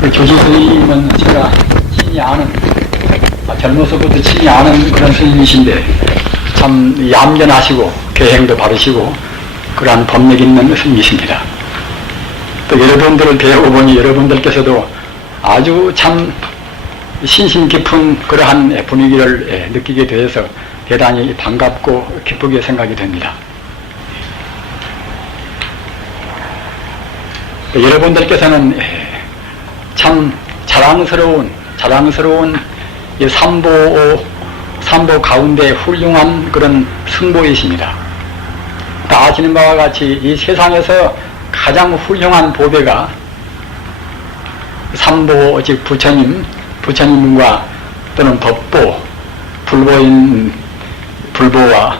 그 조지 스님은 제가 친히 아는, 젊어서부터 친히 아는 그런 스님이신데 참 얌전하시고 계행도 바르시고 그러한 법력 있는 스님이십니다. 또 여러분들을 배워보니 여러분들께서도 아주 참 신심 깊은 그러한 분위기를 느끼게 되어서 대단히 반갑고 기쁘게 생각이 됩니다. 여러분들께서는 참 자랑스러운 이 삼보 가운데 훌륭한 그런 승보이십니다. 다 아시는 바와 같이 이 세상에서 가장 훌륭한 보배가 삼보, 즉 부처님과 또는 법보, 불보인 불보와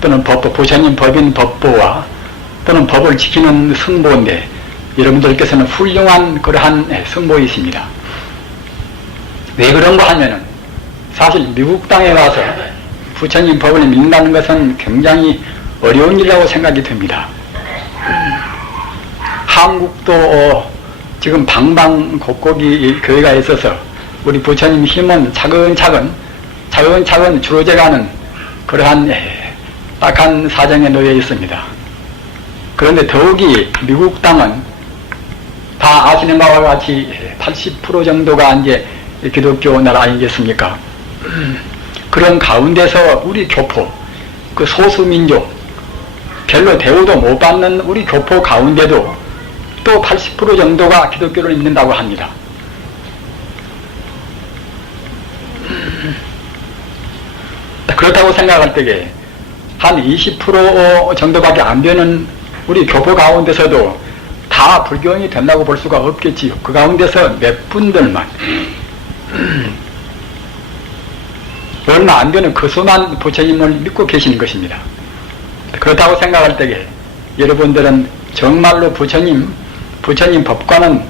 또는 부처님 법인 법보와 또는 법을 지키는 승보인데 여러분들께서는 훌륭한 그러한 승보이십니다. 왜 그런가 하면은 사실 미국 땅에 와서 부처님 법을 믿는다는 것은 굉장히 어려운 일이라고 생각이 듭니다. 한국도 지금 방방곡곡이 교회가 있어서 우리 부처님 힘은 차근차근 줄어져가는 그러한 딱한 사정에 놓여 있습니다. 그런데 더욱이 미국 땅은 다 아시는 바와 같이 80% 정도가 이제 기독교 나라 아니겠습니까? 그런 가운데서 우리 교포, 그 소수민족, 별로 대우도 못 받는 우리 교포 가운데도 또 80% 정도가 기독교를 믿는다고 합니다. 그렇다고 생각할 때에 한 20% 정도밖에 안 되는 우리 교포 가운데서도 다 불교인이 된다고 볼 수가 없겠지요. 그 가운데서 몇 분들만 얼마 안 되는 그 수만 부처님을 믿고 계시는 것입니다. 그렇다고 생각할 때에 여러분들은 정말로 부처님 법과는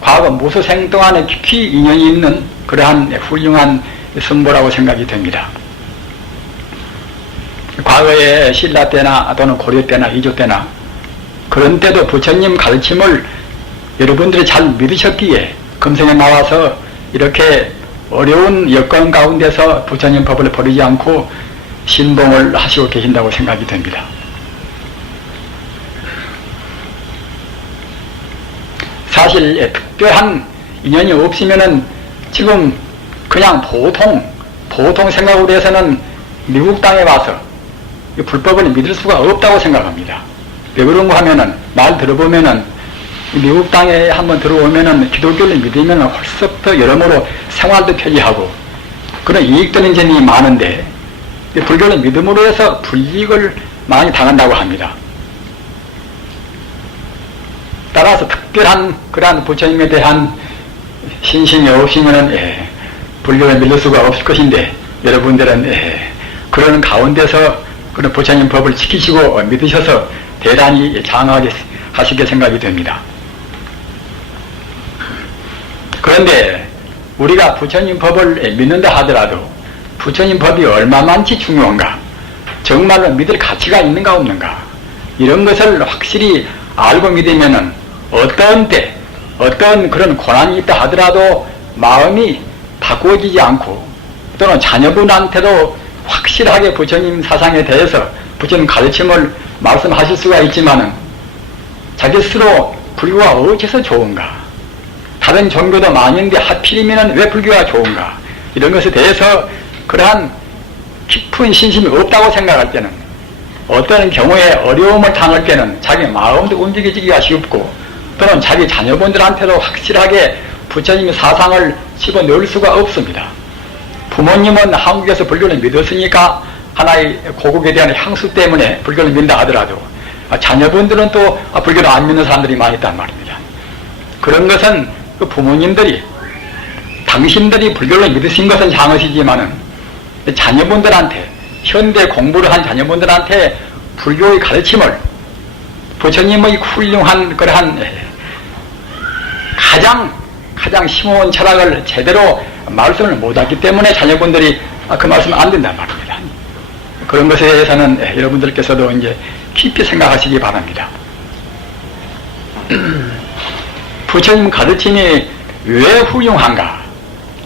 과거 무수생 동안에 깊이 인연이 있는 그러한 훌륭한 승보라고 생각이 됩니다. 과거에 신라 때나 또는 고려 때나 이조 때나 그런 때도 부처님 가르침을 여러분들이 잘 믿으셨기에 금생에 나와서 이렇게 어려운 여건 가운데서 부처님 법을 버리지 않고 신봉을 하시고 계신다고 생각이 됩니다. 사실 특별한 인연이 없으면은 지금 그냥 보통 생각으로 해서는 미국 땅에 와서 불법을 믿을 수가 없다고 생각합니다. 왜 그런가 하면은 말 들어보면은 미국 땅에 한번 들어오면은 기독교를 믿으면 벌써부터 여러모로 생활도 편리하고 그런 이익되는 점이 많은데 불교를 믿음으로 해서 불이익을 많이 당한다고 합니다. 따라서 특별한 그러한 부처님에 대한 신심이 없으면 불교를 믿을 수가 없을 것인데 여러분들은 그런 가운데서 그런 부처님 법을 지키시고 믿으셔서 대단히 장하게 하시게 생각이 됩니다. 그런데 우리가 부처님 법을 믿는다 하더라도 부처님 법이 얼마만치 중요한가, 정말로 믿을 가치가 있는가 없는가, 이런 것을 확실히 알고 믿으면은 어떤 때 어떤 그런 고난이 있다 하더라도 마음이 바꾸어지지 않고 또는 자녀분한테도 확실하게 부처님 사상에 대해서 부처님 가르침을 말씀하실 수가 있지만은 자기 스스로 불교가 어째서 좋은가, 다른 종교도 많은데 하필이면 왜 불교가 좋은가, 이런 것에 대해서 그러한 깊은 신심이 없다고 생각할 때는 어떤 경우에 어려움을 당할 때는 자기 마음도 움직이기가 쉽고 또는 자기 자녀분들한테도 확실하게 부처님의 사상을 집어넣을 수가 없습니다. 부모님은 한국에서 불교를 믿었으니까 하나의 고국에 대한 향수 때문에 불교를 믿는다 하더라도 자녀분들은 또 불교를 안 믿는 사람들이 많이 있단 말입니다. 그런 것은 그 부모님들이 당신들이 불교를 믿으신 것은 장엇이지만은 자녀분들한테 현대 공부를 한 자녀분들한테 불교의 가르침을 부처님의 훌륭한 그러한 가장 심오한 철학을 제대로 말씀을 못하기 때문에 자녀분들이 그 말씀을 안 된단 말입니다. 그런 것에 대해서는 여러분들께서도 이제 깊이 생각하시기 바랍니다. 부처님 가르침이 왜 훌륭한가?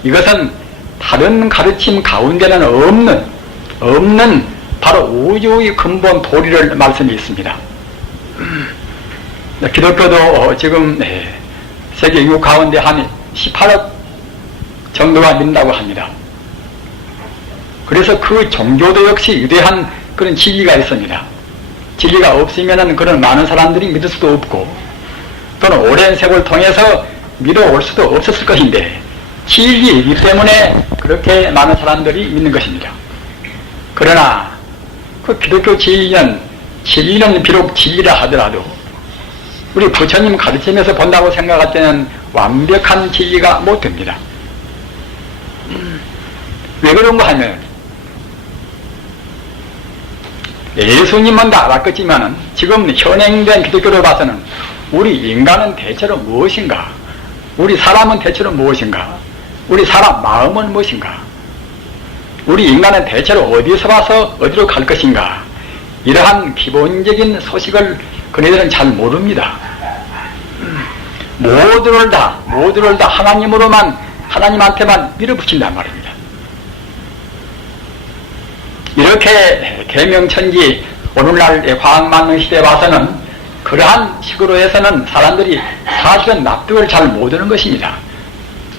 이것은 다른 가르침 가운데는 없는 바로 우주의 근본 도리를 말씀이 있습니다. 기독교도 지금 세계 인구 가운데 한 18억 정도가 믿는다고 합니다. 그래서 그 종교도 역시 위대한 그런 진리가 있습니다. 진리가 없으면은 그런 많은 사람들이 믿을 수도 없고 또는 오랜 세월을 통해서 믿어올 수도 없었을 것인데 진리이기 때문에 그렇게 많은 사람들이 믿는 것입니다. 그러나 그 기독교 진리는 비록 진리라 하더라도 우리 부처님 가르침에서 본다고 생각할 때는 완벽한 진리가 못 됩니다. 왜 그런가 하면 예수님은 다 알았겠지만 지금 현행된 기독교를 봐서는 우리 인간은 대체로 무엇인가? 우리 사람은 대체로 무엇인가? 우리 사람 마음은 무엇인가? 우리 인간은 대체로 어디서 와서 어디로 갈 것인가? 이러한 기본적인 소식을 그네들은 잘 모릅니다. 모두를 다 하나님한테만 밀어붙인단 말입니다. 이렇게 계명천지 오늘날 과학만능 시대에 와서는 그러한 식으로 해서는 사람들이 사실은 납득을 잘 못하는 것입니다.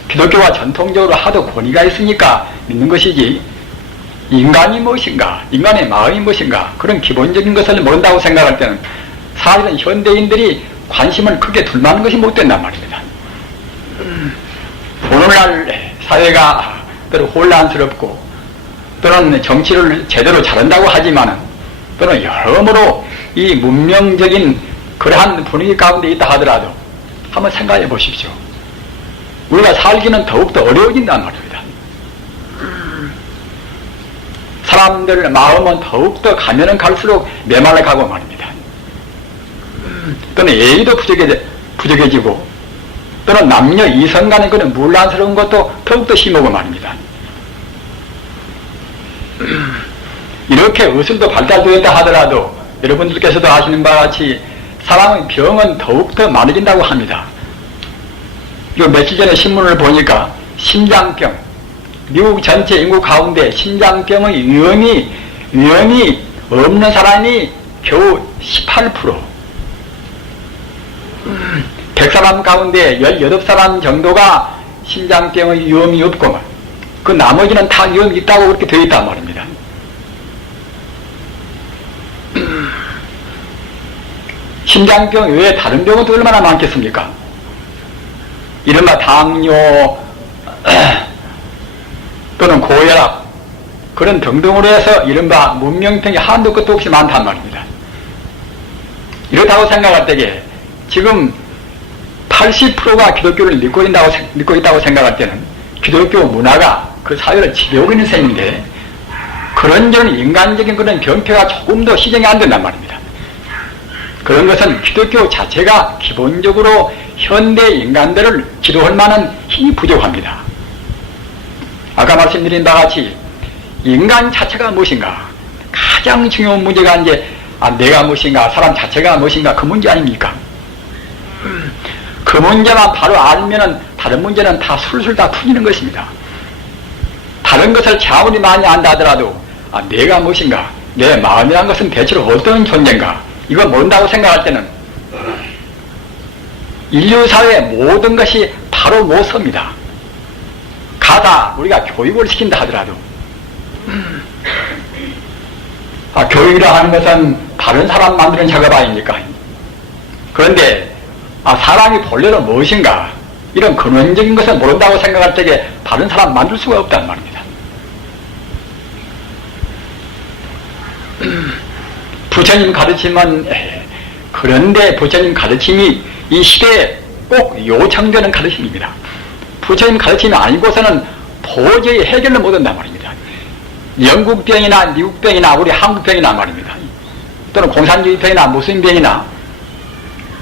기독교가 전통적으로 하도 권위가 있으니까 믿는 것이지 인간이 무엇인가, 인간의 마음이 무엇인가 그런 기본적인 것을 모른다고 생각할 때는 사실은 현대인들이 관심을 크게 둘 만한 것이 못 된단 말입니다. 오늘날 사회가 때로 혼란스럽고 또는 정치를 제대로 잘한다고 하지만은 또는 여러모로 이 문명적인 그러한 분위기 가운데 있다 하더라도 한번 생각해 보십시오. 우리가 살기는 더욱더 어려워진단 말입니다. 사람들 마음은 더욱더 가면은 갈수록 메말라가고 말입니다. 또는 예의도 부족해지고 또는 남녀 이성 간의 그런 문란스러운 것도 더욱더 심하고 말입니다. 이렇게 의술도 발달되었다 하더라도 여러분들께서도 아시는 바와 같이 사람의 병은 더욱더 많아진다고 합니다. 요 며칠 전에 신문을 보니까 심장병, 미국 전체 인구 가운데 심장병의 위험이 없는 사람이 겨우 18%. 100사람 가운데 18사람 정도가 심장병의 위험이 없고 그 나머지는 다 위험이 있다고 그렇게 되어 있단 말입니다. 심장병 외에 다른 병은 또 얼마나 많겠습니까? 이른바 당뇨 또는 고혈압 그런 등등으로 해서 이른바 문명병이 한도 끝도 없이 많단 말입니다. 이렇다고 생각할 때에 지금 80%가 기독교를 믿고 있다고 생각할 때는 기독교 문화가 그 사회를 지배하고 있는 셈인데 그런 인간적인 그런 병폐가 조금 더 시정이 안 된단 말입니다. 그런 것은 기독교 자체가 기본적으로 현대 인간들을 지도할 만한 힘이 부족합니다. 아까 말씀드린 바와 같이 인간 자체가 무엇인가? 가장 중요한 문제가 이제 내가 무엇인가? 사람 자체가 무엇인가? 그 문제 아닙니까? 그 문제만 바로 알면은 다른 문제는 다 술술 다 풀리는 것입니다. 다른 것을 아무리 많이 안다 하더라도 내가 무엇인가? 내 마음이란 것은 대체로 어떤 존재인가? 이거 모른다고 생각할 때는 인류사회의 모든 것이 바로 못 섭니다. 가다 우리가 교육을 시킨다 하더라도 교육이라 하는 것은 다른 사람 만드는 작업 아닙니까? 그런데 사람이 본래로 무엇인가 이런 근원적인 것을 모른다고 생각할 때에 다른 사람 만들 수가 없단 말입니다. 부처님 가르침은 그런데 부처님 가르침이 이 시대에 꼭 요청되는 가르침입니다. 부처님 가르침이 아니고서는 도저히 해결을 못한단 말입니다. 영국병이나 미국병이나 우리 한국병이나 말입니다. 또는 공산주의병이나 무슨 병이나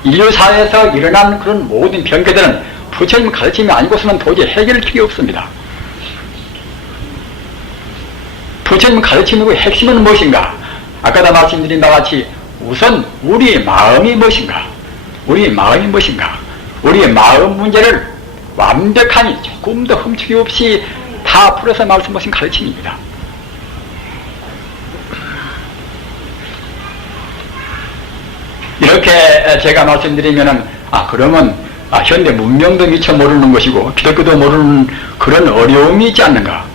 인류사회에서 일어난 그런 모든 병폐들은 부처님 가르침이 아니고서는 도저히 해결할 길이 없습니다. 부처님 가르침의 핵심은 무엇인가? 아까도 말씀드린 바와 같이 우선 우리 마음이 무엇인가? 우리 마음이 무엇인가? 우리의 마음 문제를 완벽하니 조금 더 흠축이 없이 다 풀어서 말씀하신 가르침입니다. 이렇게 제가 말씀드리면은, 그러면, 현대 문명도 미처 모르는 것이고, 기독교도 모르는 그런 어려움이 있지 않는가.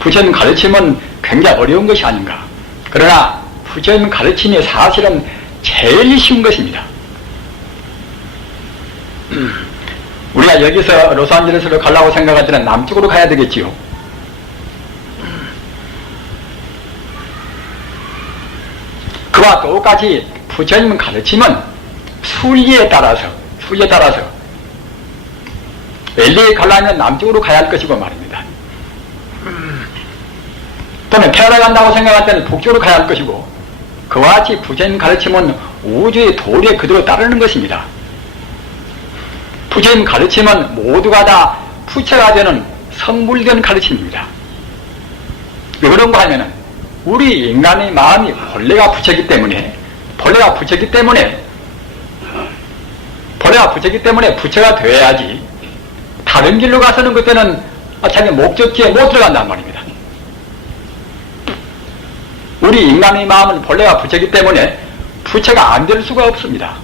부처님 가르침은 굉장히 어려운 것이 아닌가. 그러나, 부처님 가르침이 사실은 제일 쉬운 것입니다. 우리가 여기서 로스앤젤레스로 가려고 생각할 때는 남쪽으로 가야 되겠지요. 그와 똑같이 부처님 가르침은 순리에 따라서 LA에 가려면 남쪽으로 가야 할 것이고 말입니다. 또는 태어나 간다고 생각할 때는 북쪽으로 가야 할 것이고, 그와 같이 부처님 가르침은 우주의 도리에 그대로 따르는 것입니다. 부처님 가르침은 모두가 다 부처가 되는 성불된 가르침입니다. 왜 그런가 하면은 우리 인간의 마음이 본래가 부처이기 때문에 부처가 되어야지 다른 길로 가서는 그때는 자기 목적지에 못 들어간단 말입니다. 우리 인간의 마음은 본래가 부처이기 때문에 부처가 안 될 수가 없습니다.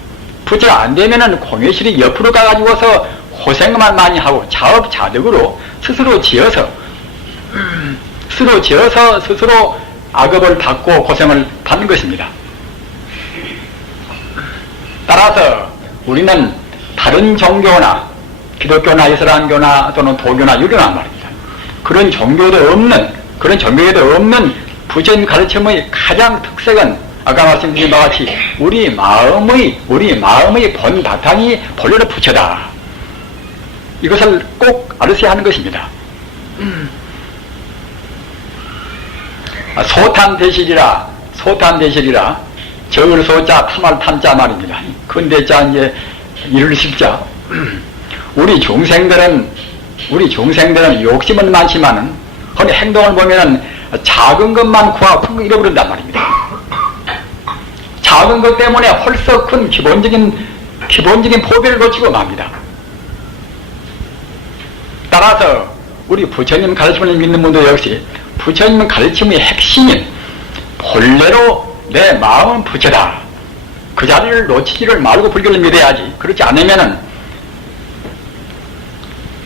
부처가 안 되면은 공예실이 옆으로 가가지고서 고생만 많이 하고 자업자득으로 스스로 지어서 스스로 악업을 받고 고생을 받는 것입니다. 따라서 우리는 다른 종교나 기독교나 이슬람교나 또는 도교나 유교나 말입니다. 그런 종교에도 없는 부처님 가르침의 가장 특색은 아까 말씀드린 바와 같이 우리 마음의 본 바탕이 본래로 부처다. 이것을 꼭 알으셔야 하는 것입니다. 소탐대실이라 저을 소자 탐할 탐자 말입니다. 근대자 이제 이를 십자. 우리 중생들은 욕심은 많지만은 허니 행동을 보면은 작은 것만 구하고 큰 거 잃어버린단 말입니다. 작은 것 때문에 헐썩 큰 기본적인 포기를 거치고 맙니다. 따라서 우리 부처님 가르침을 믿는 분도 역시 부처님 가르침의 핵심인 본래로 내 마음은 부처다. 그 자리를 놓치지를 말고 불교를 믿어야지. 그렇지 않으면은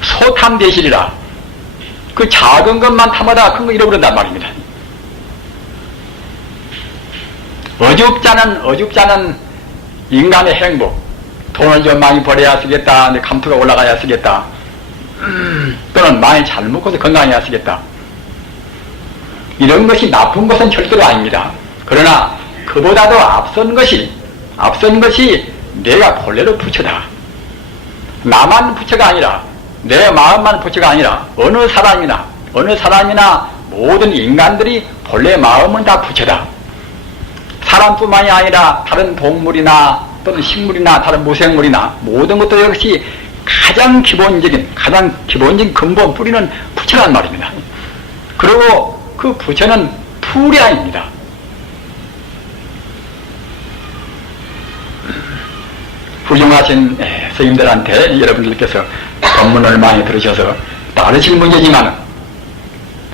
소탐대실이라 그 작은 것만 탐하다가 큰 거 잃어버린단 말입니다. 어줍잖은 인간의 행복, 돈을 좀 많이 벌어야 쓰겠다, 내 감투가 올라가야 쓰겠다, 또는 많이 잘 먹고서 건강해야 쓰겠다. 이런 것이 나쁜 것은 절대로 아닙니다. 그러나 그보다도 앞선 것이 내가 본래로 부처다. 나만 부처가 아니라 내 마음만 부처가 아니라 어느 사람이나 모든 인간들이 본래 마음은 다 부처다. 사람뿐만이 아니라 다른 동물이나 또는 식물이나 다른 무생물이나 모든 것도 역시 가장 기본적인 근본 뿌리는 부처란 말입니다. 그리고 그 부처는 투량입니다. 훌륭하신 스님들한테 여러분들께서 법문을 많이 들으셔서 따르실 문제지만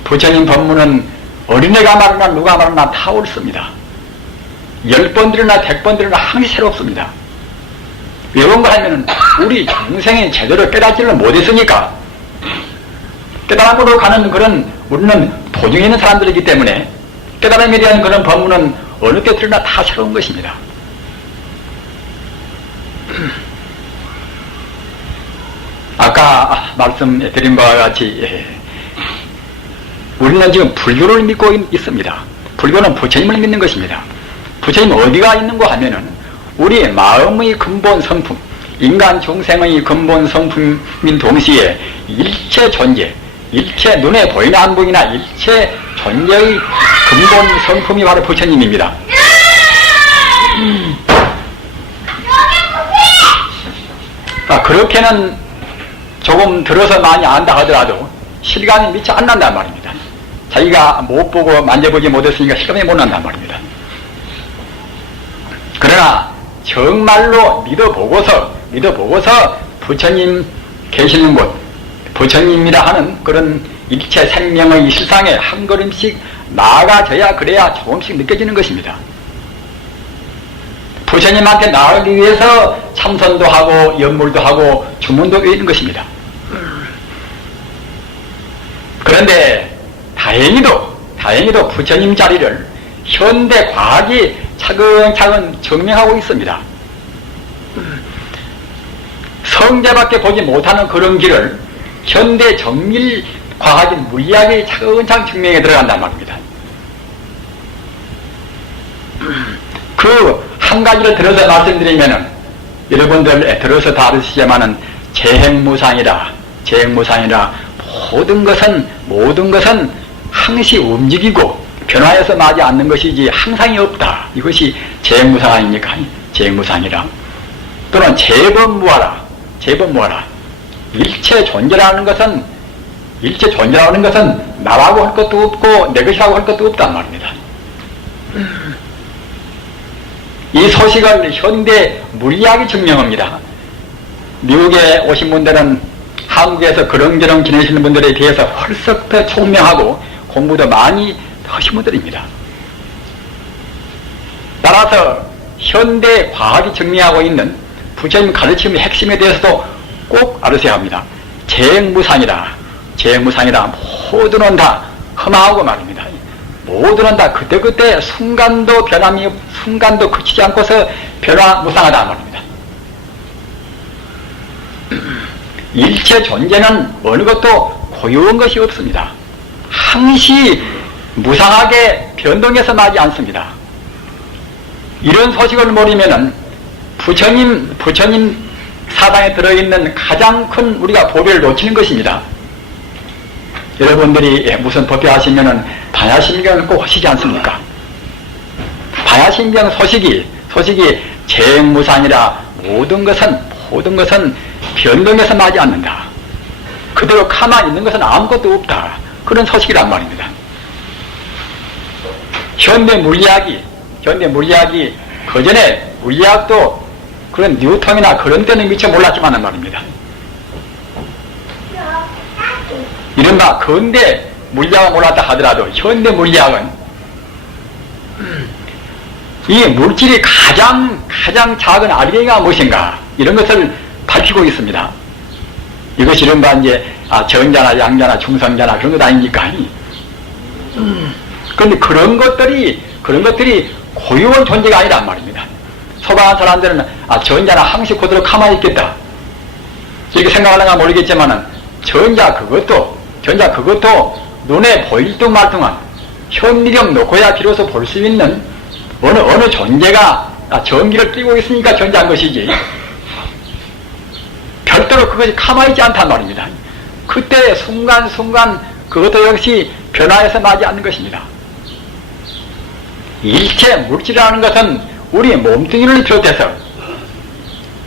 부처님 법문은 어린애가 말하나 누가 말하나 다 옳습니다. 10번 들으나 100번 들으나 항상 새롭습니다. 왜 그런가 하면 우리 중생이 제대로 깨닫지를 못했으니까 깨달음으로 가는 그런 우리는 도중에 있는 사람들이기 때문에 깨달음에 대한 그런 법문은 어느 때 들으나 다 새로운 것입니다. 아까 말씀드린 바와 같이 우리는 지금 불교를 믿고 있습니다. 불교는 부처님을 믿는 것입니다. 부처님 어디가 있는고 하면은 우리 마음의 근본 성품, 인간 중생의 근본 성품인 동시에 일체 존재, 일체 눈에 보이나 안 보이나 일체 존재의 근본 성품이 바로 부처님입니다. 그렇게는 조금 들어서 많이 안다 하더라도 실감이 미처 안 난단 말입니다. 자기가 못 보고 만져보지 못했으니까 실감이 못 난단 말입니다. 그러나 정말로 믿어보고서 부처님께 계시는 곳, 부처님이라 하는 그런 일체 생명의 실상에 한 걸음씩 나아가져야 그래야 조금씩 느껴지는 것입니다. 부처님한테 나아가기 위해서 참선도 하고 연물도 하고 주문도 있는 것입니다. 그런데 다행히도 부처님 자리를 현대 과학이 차근차근 증명하고 있습니다. 성자밖에 보지 못하는 그런 길을 현대 정밀 과학인 물리학이 차근차근 증명해 들어간단 말입니다. 그 한 가지를 들어서 말씀드리면은 여러분들 들어서 다 아시지만은 재행무상이라 모든 것은 항시 움직이고 변화해서 나지 않는 것이지 항상이 없다. 이것이 재행무상 아닙니까? 재행무상이라. 또는 재범무하라. 일체 존재라는 것은 나라고 할 것도 없고 내 것이라고 할 것도 없단 말입니다. 이 소식을 현대 물리학이 증명합니다. 미국에 오신 분들은 한국에서 그렁저렁 지내시는 분들에 비해서 훨씬 더 총명하고 공부도 많이 하신 분들입니다. 따라서 현대 과학이 증명하고 있는 부처님 가르침의 핵심에 대해서도 꼭 알으셔야 합니다. 재행무상이라 모두는 다 험하고 말입니다. 모두는 다 그때그때 순간도 그치지 않고서 변화무상하다 말입니다. 일체 존재는 어느 것도 고유한 것이 없습니다. 항시 무상하게 변동해서 나지 않습니다. 이런 소식을 모르면은 부처님 사상에 들어있는 가장 큰 우리가 보배를 놓치는 것입니다. 여러분들이 무슨 법회 하시면은 반야심경을 꼭 하시지 않습니까? 반야심경 소식이 재행무상이라 모든 것은 변동해서 나지 않는다. 그대로 가만히 있는 것은 아무것도 없다. 그런 소식이란 말입니다. 현대 물리학이 그전에 물리학도 그런 뉴턴이나 그런 때는 미처 몰랐지만 말입니다. 이른바 근대 물리학은 몰랐다 하더라도 현대 물리학은 이 물질이 가장 작은 알갱이가 무엇인가 이런 것을 밝히고 있습니다. 이것이 이른바 이제 전자나 양자나 중성자나 그런 것 아닙니까? 그런데 그런 것들이 고유한 존재가 아니란 말입니다. 소방한 사람들은 전자나 항시 그대로 가만히 있겠다 이렇게 생각하는가 모르겠지만은 전자 그것도 눈에 보일 듯 말 듯한 현미경 놓고야 비로소 볼 수 있는 어느 존재가 전기를 띠고 있으니까 전자한 것이지 별도로 그것이 가만히 있지 않단 말입니다. 그때 순간 그것도 역시 변화해서 나지 않는 것입니다. 일체 물질이라는 것은 우리 몸뚱이를 비롯해서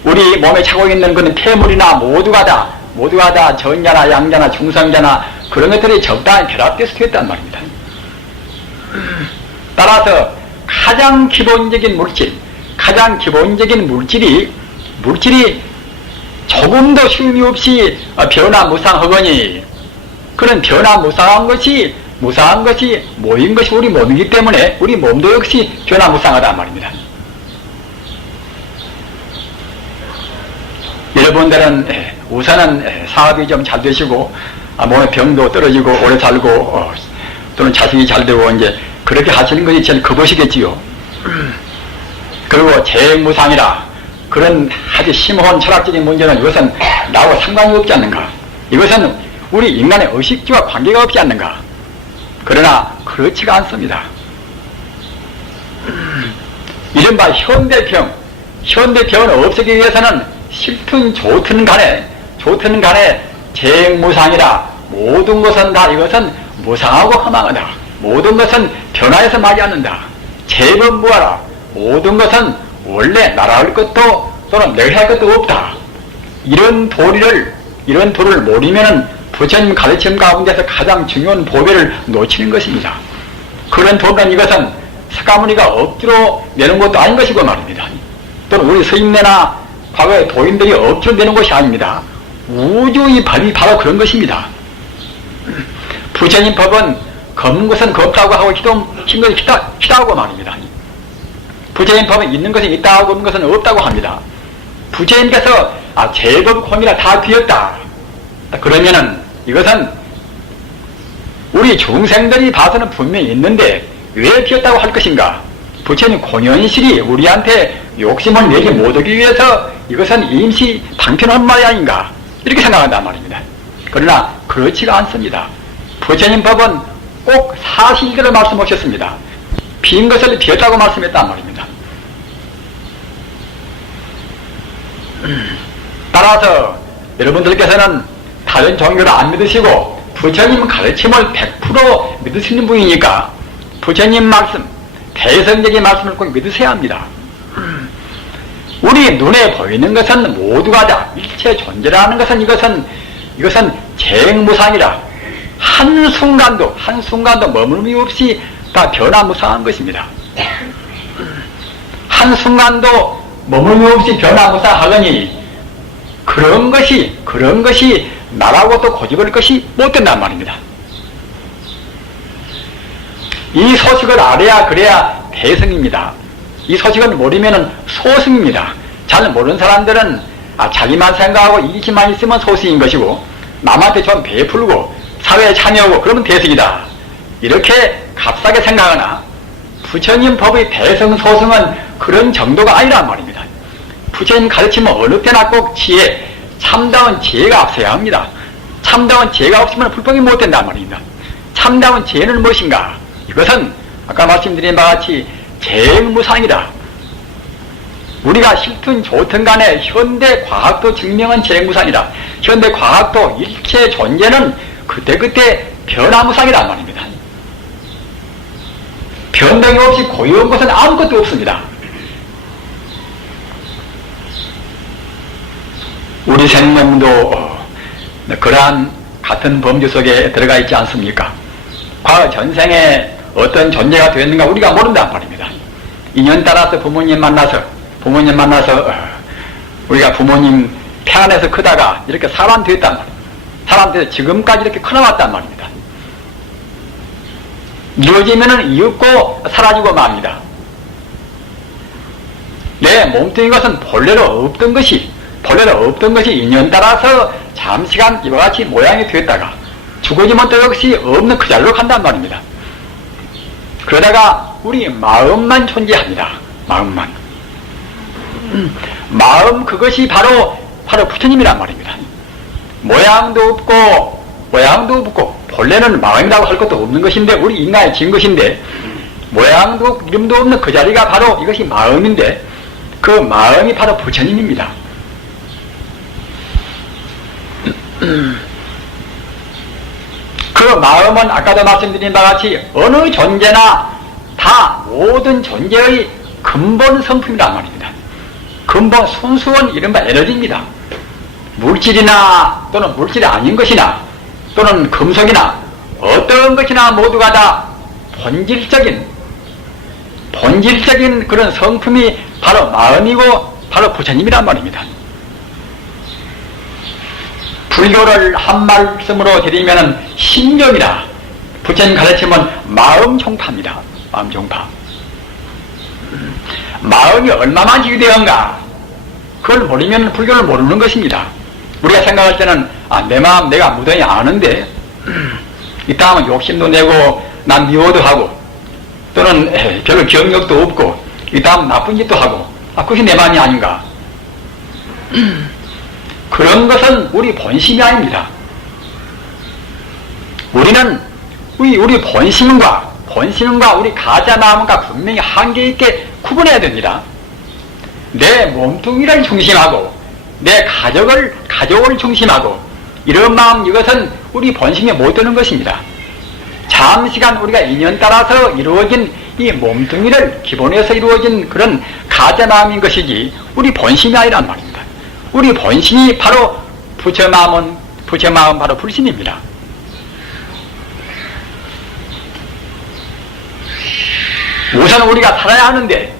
우리 몸에 차고 있는 그런 폐물이나 모두가 다 전자나 양자나 중성자나 그런 것들이 적당히 결합돼서 됐단 말입니다. 따라서 가장 기본적인 물질이 조금도 쉼이 없이 변화무상하거니 그런 변화무상한 것이 모인 것이 우리 몸이기 때문에 우리 몸도 역시 변화무상하단 말입니다. 여러분들은 우선은 사업이 좀 잘 되시고 몸에 병도 떨어지고 오래 살고 또는 자식이 잘 되고 이제 그렇게 하시는 것이 제일 그것이겠지요. 그리고 재무상이라 그런 아주 심오한 철학적인 문제는 이것은 나하고 상관이 없지 않는가. 이것은 우리 인간의 의식주와 관계가 없지 않는가. 그러나 그렇지가 않습니다. 이른바 현대병을 없애기 위해서는 싫든 좋든 간에 재무상이라 모든 것은 다 이것은 무상하고 허망하다. 모든 것은 변화해서 나지 않는다. 재범무하라. 모든 것은 원래 나라 할 것도 또는 내가 할 것도 없다. 이런 도리를 모르면은 부처님 가르침 가운데서 가장 중요한 보배를 놓치는 것입니다. 그런 도리는 이것은 석가모니가 억지로 내는 것도 아닌 것이고 말입니다. 또는 우리 스님네나 과거의 도인들이 억지로 내는 것이 아닙니다. 우주의 법이 바로 그런 것입니다. 부처님 법은 없는 것은 없다고 하고 힘든 것은 있다고 말입니다. 부처님 법은 있는 것은 있다고 없는 것은 없다고 합니다. 부처님께서 제법 공이라 다 비었다. 그러면은 이것은 우리 중생들이 봐서는 분명히 있는데 왜 비었다고 할 것인가? 부처님 공연실이 우리한테 욕심을 내게 못하기 위해서 이것은 임시 방편한 말이 아닌가? 이렇게 생각한단 말입니다. 그러나 그렇지가 않습니다. 부처님 법은 꼭 사실대로 말씀하셨습니다. 빈 것을 비었다고 말씀했단 말입니다. 따라서 여러분들께서는 다른 종교를 안 믿으시고 부처님 가르침을 100% 믿으시는 분이니까 부처님 말씀, 대성적인 말씀을 꼭 믿으셔야 합니다. 우리 눈에 보이는 것은 모두가 다 일체 존재라는 것은 이것은 재행무상이라 한순간도 머물림이 없이 다 변화무상한 것입니다. 한순간도 머물림이 없이 변화무상하더니 그런 것이 나라고 또 고집할 것이 못 된단 말입니다. 이 소식을 알아야 그래야 대성입니다. 이 소식을 모르면 소승입니다. 잘 모르는 사람들은 자기만 생각하고 이기만 있으면 소승인 것이고 남한테 좀 베풀고 사회에 참여하고 그러면 대승이다. 이렇게 값싸게 생각하나 부처님 법의 대성 소승은 그런 정도가 아니란 말입니다. 부처님 가르치면 어느 때나 꼭 참다운 지혜가 앞서야 합니다. 참다운 지혜가 없으면 불법이 못 된단 말입니다. 참다운 지혜는 무엇인가? 이것은 아까 말씀드린 바와 같이 재행무상이다. 우리가 싫든 좋든 간에 현대 과학도 증명한 재행무상이다. 현대 과학도 일체 존재는 그때그때 변화무상이란 말입니다. 변동이 없이 고유한 것은 아무것도 없습니다. 우리 생명도 그러한 같은 범주 속에 들어가 있지 않습니까? 과거 전생에 어떤 존재가 되었는가 우리가 모른단 말입니다. 인연 따라서 부모님 만나서 우리가 부모님 태 안에서 크다가 이렇게 사람 되었단 말입니다. 사람 돼서 지금까지 이렇게 커나왔단 말입니다. 이루어지면은 이윽고 사라지고 맙니다. 내 몸뚱이 것은 본래로 없던 것이 인연 따라서 잠시간 이와 같이 모양이 되었다가 죽어지면 또 역시 없는 그 자리로 간단 말입니다. 그러다가 우리 마음만 존재합니다. 마음 그것이 바로 부처님이란 말입니다. 모양도 없고 본래는 마음이라고 할 것도 없는 것인데 우리 인간이 지은 것인데 모양도 없고 이름도 없는 그 자리가 바로 이것이 마음인데 그 마음이 바로 부처님입니다. 그 마음은 아까도 말씀드린 바와 같이 어느 존재나 다 모든 존재의 근본 성품이란 말입니다. 근본 순수한 이른바 에너지입니다. 물질이나 또는 물질이 아닌 것이나 또는 금속이나 어떤 것이나 모두가 다 본질적인 그런 성품이 바로 마음이고 바로 부처님이란 말입니다. 불교를 한 말씀으로 드리면 신념이라 부처님 가르침은 마음 종파입니다. 마음 종파. 마음이 얼마만 지대한가 그걸 모르면 불교를 모르는 것입니다. 우리가 생각할 때는 내 마음 내가 무던히 아는데 이따 하면 욕심도 내고 난 미워도 하고 또는 별로 경력도 없고 이따 하면 나쁜 짓도 하고 그것이 내 마음이 아닌가. 그런 것은 우리 본심이 아닙니다. 우리는 우리 본심과 우리 가짜 마음과 분명히 한계 있게 구분해야 됩니다. 내 몸뚱이를 중심하고 내 가족을 중심하고 이런 마음 이것은 우리 본심에 못 드는 것입니다. 잠시간 우리가 인연 따라서 이루어진 이 몸뚱이를 기본에서 이루어진 그런 가짜 마음인 것이지 우리 본심이 아니란 말입니다. 우리 본심이 바로 부처 마음 바로 불심입니다. 우선 우리가 살아야 하는데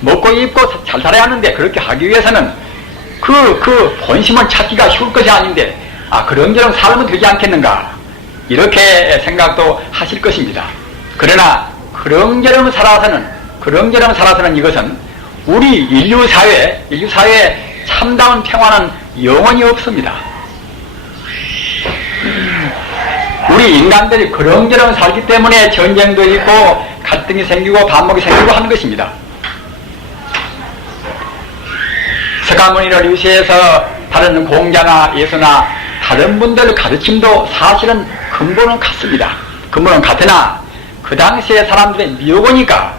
먹고 입고 잘 살아야 하는데 그렇게 하기 위해서는 그 본심을 찾기가 쉬울 것이 아닌데, 그런저런 살면 되지 않겠는가, 이렇게 생각도 하실 것입니다. 그러나 그런저런 살아서는 이것은 우리 인류사회에 참다운 평화는 영원히 없습니다. 우리 인간들이 그런저런 살기 때문에 전쟁도 있고 갈등이 생기고 반목이 생기고 하는 것입니다. 석가모니를 유시해서 다른 공자나 예수나 다른 분들 가르침도 사실은 근본은 같습니다. 근본은 같으나 그 당시에 사람들의 미혹이니까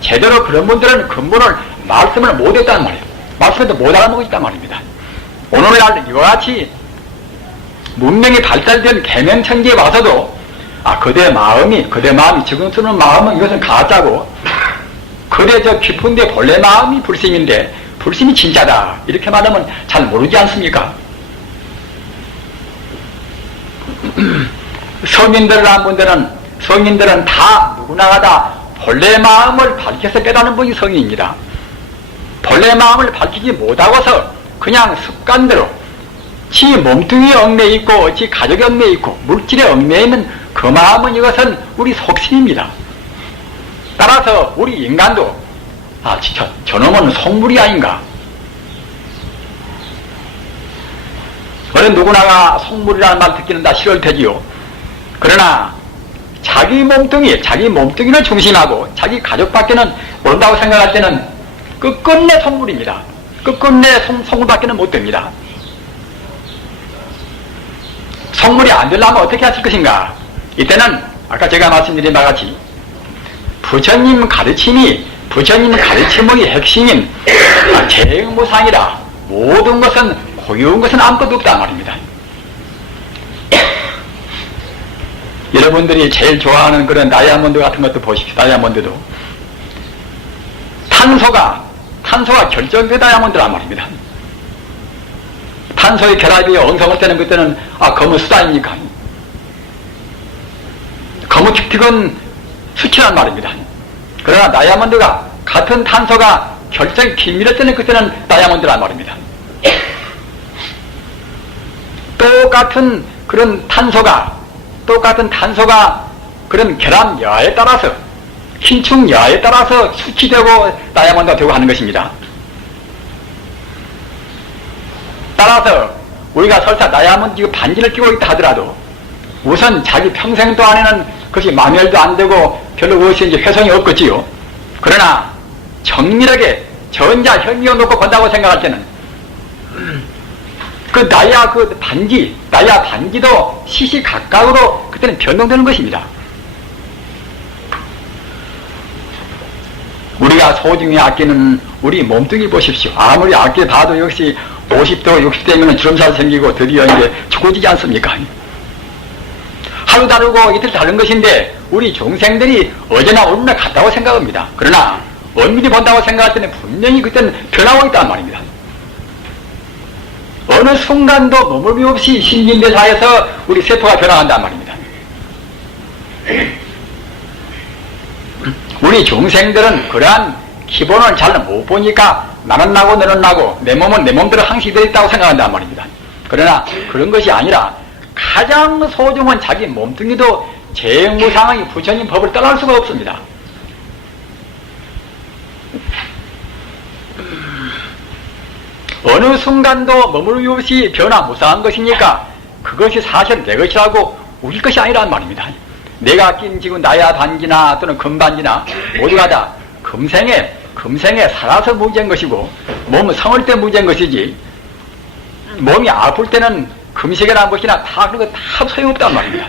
제대로 그런 분들은 근본을 말씀을 못했다는 말이에요. 말씀해도 못 알아먹고 있단 말입니다. 오늘날 이와 같이 문명이 발달된 개명천지에 와서도 그대 마음이 지금 쓰는 마음은 이것은 가짜고, 그대 저 깊은데 본래 마음이 불심인데 불심이 진짜다, 이렇게 말하면 잘 모르지 않습니까? 성인들은 다 누구나가 다 본래 마음을 밝혀서 깨닫는 분이 성인입니다. 본래 마음을 밝히지 못하고서 그냥 습관대로 지 몸뚱이에 얽매여 있고 지 가족에 얽매여 있고 물질에 얽매여 있는 그 마음은, 이것은 우리 속심입니다. 따라서 우리 인간도 저놈은 속물이 아닌가, 어느 누구나가 속물이라는 말 듣기는 다 싫을 테지요. 그러나 자기 몸뚱이를 중심하고 자기 가족밖에는 모른다고 생각할 때는 끝끝내 속물입니다. 끝끝내 속물밖에는 못 됩니다. 속물이 안 되려면 어떻게 하실 것인가? 이때는 아까 제가 말씀드린 바와 같이 부처님 가르침의 핵심인 재무상이라 모든 것은 고유한 것은 아무것도 없단 말입니다. 여러분들이 제일 좋아하는 그런 다이아몬드 같은 것도 보십시오. 다이아몬드도 탄소가 결정된 다이아몬드란 말입니다. 탄소의 결합이 엉성할 때는 그때는 검은 수단이니까, 검은 틱틱은 수치란 말입니다. 그러나 다이아몬드가 같은 탄소가 결정이 긴밀할 때는 그때는 다이아몬드란 말입니다. 똑같은 탄소가 그런 결합 여하에 따라서, 긴축 여하에 따라서 수치되고 다이아몬드가 되고 하는 것입니다. 따라서 우리가 설사 다이아몬드 반지를 끼고 있다 하더라도 우선 자기 평생 동안에는 그것이 마멸도 안 되고 별로 무엇인지 훼손이 없겠지요. 그러나 정밀하게 전자 현미を놓고 본다고 생각할 때는 다이아 반지도 시시각각으로 그때는 변동되는 것입니다. 우리가 소중히 아끼는 우리 몸뚱이 보십시오. 아무리 아껴봐도 역시 50도, 60대면 주름살 생기고 드디어 이제 죽어지지 않습니까? 하루 다르고 이틀 다른 것인데 우리 중생들이 어제나 오늘나 같다고 생각합니다. 그러나 엄밀히 본다고 생각할 때는 분명히 그때는 변하고 있단 말입니다. 어느 순간도 머물기 없이 신진대사에서 우리 세포가 변화한단 말입니다. 우리 중생들은 그러한 기본을 잘 못 보니까 나는 나고 너는 나고 내 몸은 내 몸대로 항시 되어 있다고 생각한단 말입니다. 그러나 그런 것이 아니라 가장 소중한 자기 몸뚱이도 재무상의 부처님 법을 떠날 수가 없습니다. 어느 순간도 머물기 없이 변화무쌍한 것이니까 그것이 사실 내 것이라고 우리 것이 아니란 말입니다. 내가 낀 지금 나야 반지나 또는 금반지나 모두가 다 금생에 살아서 무지한 것이고 몸은 성을 때 무지한 것이지, 몸이 아플 때는 금식이나 무엇이나 다 그런 거 다 소용없단 말입니다.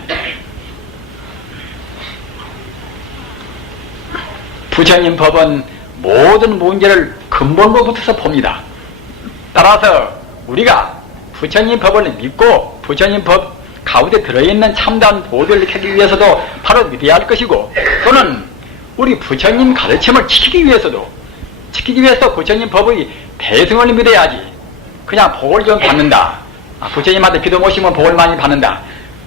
부처님 법은 모든 문제를 근본으로부터 봅니다. 따라서 우리가 부처님 법을 믿고 부처님 법 가운데 들어있는 참다운 보도를 캐기 위해서도 바로 믿어야 할 것이고, 또는 우리 부처님 가르침을 지키기 위해서도 부처님 법의 대승을 믿어야지 그냥 복을 좀 받는다, 부처님한테 기도 모시면 복을 많이 받는다,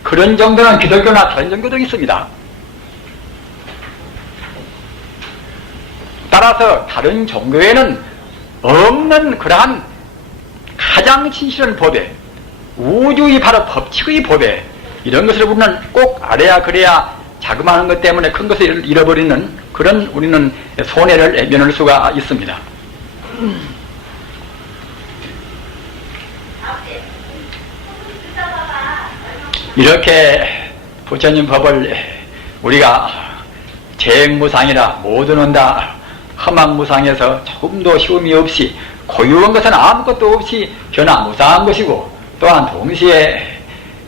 그런 정도는 기독교나 다른 종교도 있습니다. 따라서 다른 종교에는 없는 그러한 가장 진실한 법에, 우주의 바로 법칙의 법에, 이런 것을 우리는 꼭 알아야 그래야 자그마한 것 때문에 큰 것을 잃어버리는 그런 우리는 손해를 면할 수가 있습니다. 이렇게 부처님 법을 우리가 재행무상이라 모두는 다 험한무상에서 조금도 쉬움이 없이 고유한 것은 아무것도 없이 변화무상한 것이고, 또한 동시에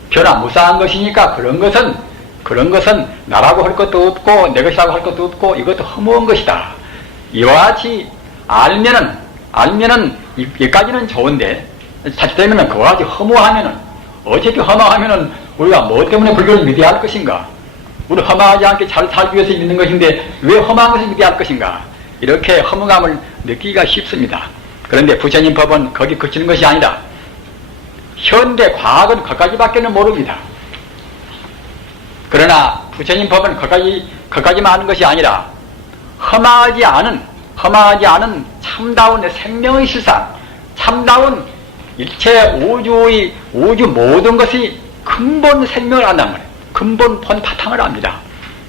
변화무상한 것이니까 그런 것은 나라고 할 것도 없고 내 것이라고 할 것도 없고 이것도 허무한 것이다. 이와 같이 알면은 여기까지는 좋은데 자칫되면은 그와 같이 허무하면은, 어차피 허무하면은 우리가 뭐 때문에 불교를 믿어야 할 것인가? 우리 허무하지 않게 잘 살기 위해서 믿는 것인데 왜 허무한 것을 믿어야 할 것인가? 이렇게 허무감을 느끼기가 쉽습니다. 그런데 부처님 법은 거기 그치는 것이 아니라 현대 과학은 거기까지밖에는 모릅니다. 그러나 부처님 법은 거기까지만 하는 것이 아니라 험하지 않은 참다운 생명의 실상, 참다운 일체 우주 모든 것이 근본 생명을 안단 말이에요. 근본 본 바탕을 압니다.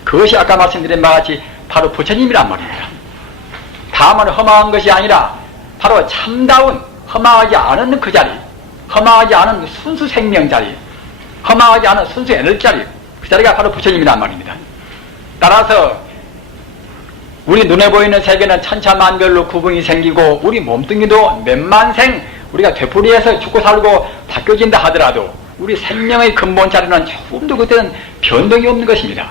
그것이 아까 말씀드린 바와 같이 바로 부처님이란 말입니다. 다만 험한 것이 아니라 바로 참다운 험하지 않은 그 자리, 험하지 않은 순수 생명 자리, 험하지 않은 순수 에너지 자리, 그 자리가 바로 부처님이란 말입니다. 따라서 우리 눈에 보이는 세계는 천차만별로 구분이 생기고 우리 몸뚱이도 몇만 생 우리가 되풀이해서 죽고 살고 바뀌어진다 하더라도 우리 생명의 근본 자리는 조금도 그때는 변동이 없는 것입니다.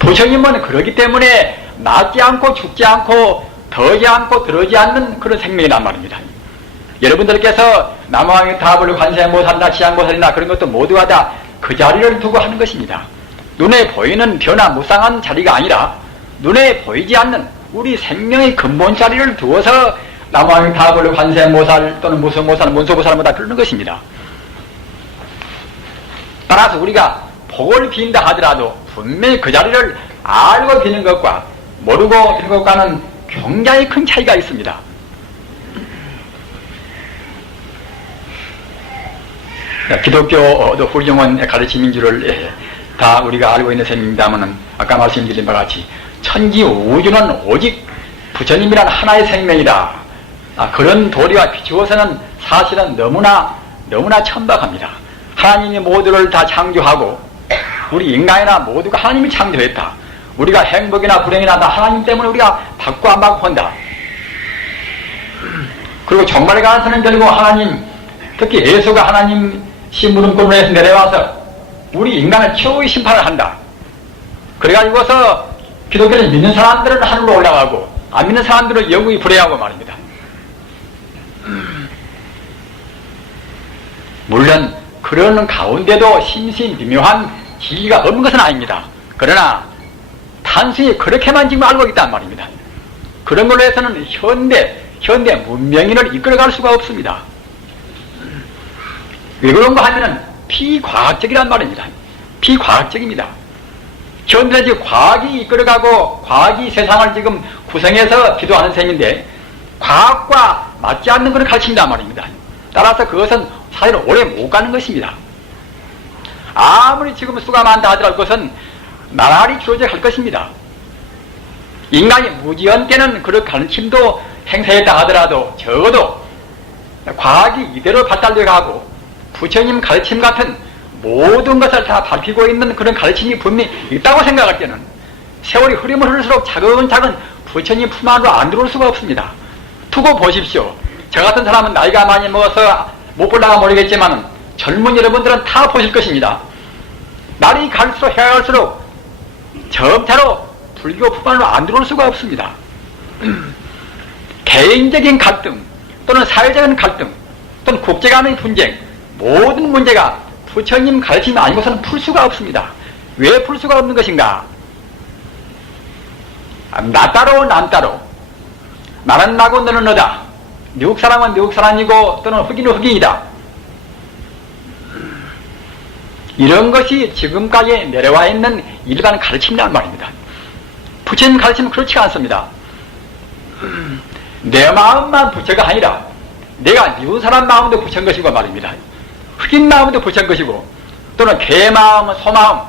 부처님은 그러기 때문에 낫지 않고 죽지 않고 더지 않고 들어지 않는 그런 생명이란 말입니다. 여러분들께서 남왕의 다불 관세음보살이나 지향보살이나 그런 것도 모두가 다 그 자리를 두고 하는 것입니다. 눈에 보이는 변화무쌍한 자리가 아니라 눈에 보이지 않는 우리 생명의 근본 자리를 두어서 남왕의 다불 관세음보살 또는 무성보살, 문소보살보다 그러는 것입니다. 따라서 우리가 복을 빈다 하더라도 분명히 그 자리를 알고 비는 것과 모르고 비는 것과는 굉장히 큰 차이가 있습니다. 기독교 훌륭한 가르침인 줄을 다 우리가 알고 있는 셈입니다만, 아까 말씀드린 바와 같이 천지 우주는 오직 부처님이란 하나의 생명이다. 그런 도리와 비추어서는 사실은 너무나 천박합니다. 하나님이 모두를 다 창조하고 우리 인간이나 모두가 하나님이 창조했다. 우리가 행복이나 불행이나 다 하나님 때문에 우리가 받고 안 받고 한다. 그리고 종말에 가서는 결국 하나님, 특히 예수가 하나님 심부름꾼으로 해서 내려와서 우리 인간을 최후의 심판을 한다. 그래가지고서 기독교를 믿는 사람들은 하늘로 올라가고 안 믿는 사람들은 영원히 불행하고 말입니다. 물론 그러는 가운데도 심신미묘한 진리가 없는 것은 아닙니다. 그러나 단순히 그렇게만 지금 알고 있단 말입니다. 그런 걸로 해서는 현대 문명인을 이끌어갈 수가 없습니다. 왜 그런가 하면은 비과학적이란 말입니다. 비과학적입니다. 현대는 지금 과학이 이끌어가고 과학이 세상을 지금 구성해서 기도하는 셈인데 과학과 맞지 않는 그런 가르침이란 말입니다. 따라서 그것은 사실 오래 못 가는 것입니다. 아무리 지금 수가 많다 하더라도 그것은 나날이 줄어져 갈 것입니다. 인간이 무지한 때는 그런 가르침도 행사했다 하더라도 적어도 과학이 이대로 발달되어 가고 부처님 가르침 같은 모든 것을 다 밝히고 있는 그런 가르침이 분명히 있다고 생각할 때는 세월이 흐르면 흐를수록 차근차근 부처님 품 안으로 안 들어올 수가 없습니다. 두고 보십시오. 저 같은 사람은 나이가 많이 먹어서 못 볼라가 모르겠지만 젊은 여러분들은 다 보실 것입니다. 날이 갈수록 해가 갈수록 점차로 불교 품 안으로 안 들어올 수가 없습니다. 개인적인 갈등 또는 사회적인 갈등 또는 국제 간의 분쟁, 모든 문제가 부처님 가르침이 아니고서는 풀 수가 없습니다. 왜 풀 수가 없는 것인가? 나 따로 남 따로, 나는 나고 너는 너다, 미국 사람은 미국 사람이고 또는 흑인은 흑인이다, 이런 것이 지금까지 내려와 있는 일반 가르침이란 말입니다. 부처님 가르침은 그렇지 않습니다. 내 마음만 부처가 아니라 내가 미운 사람 마음도 부처인 것이고 말입니다. 흑인 마음도 부처인 것이고, 또는 개 마음, 소 마음,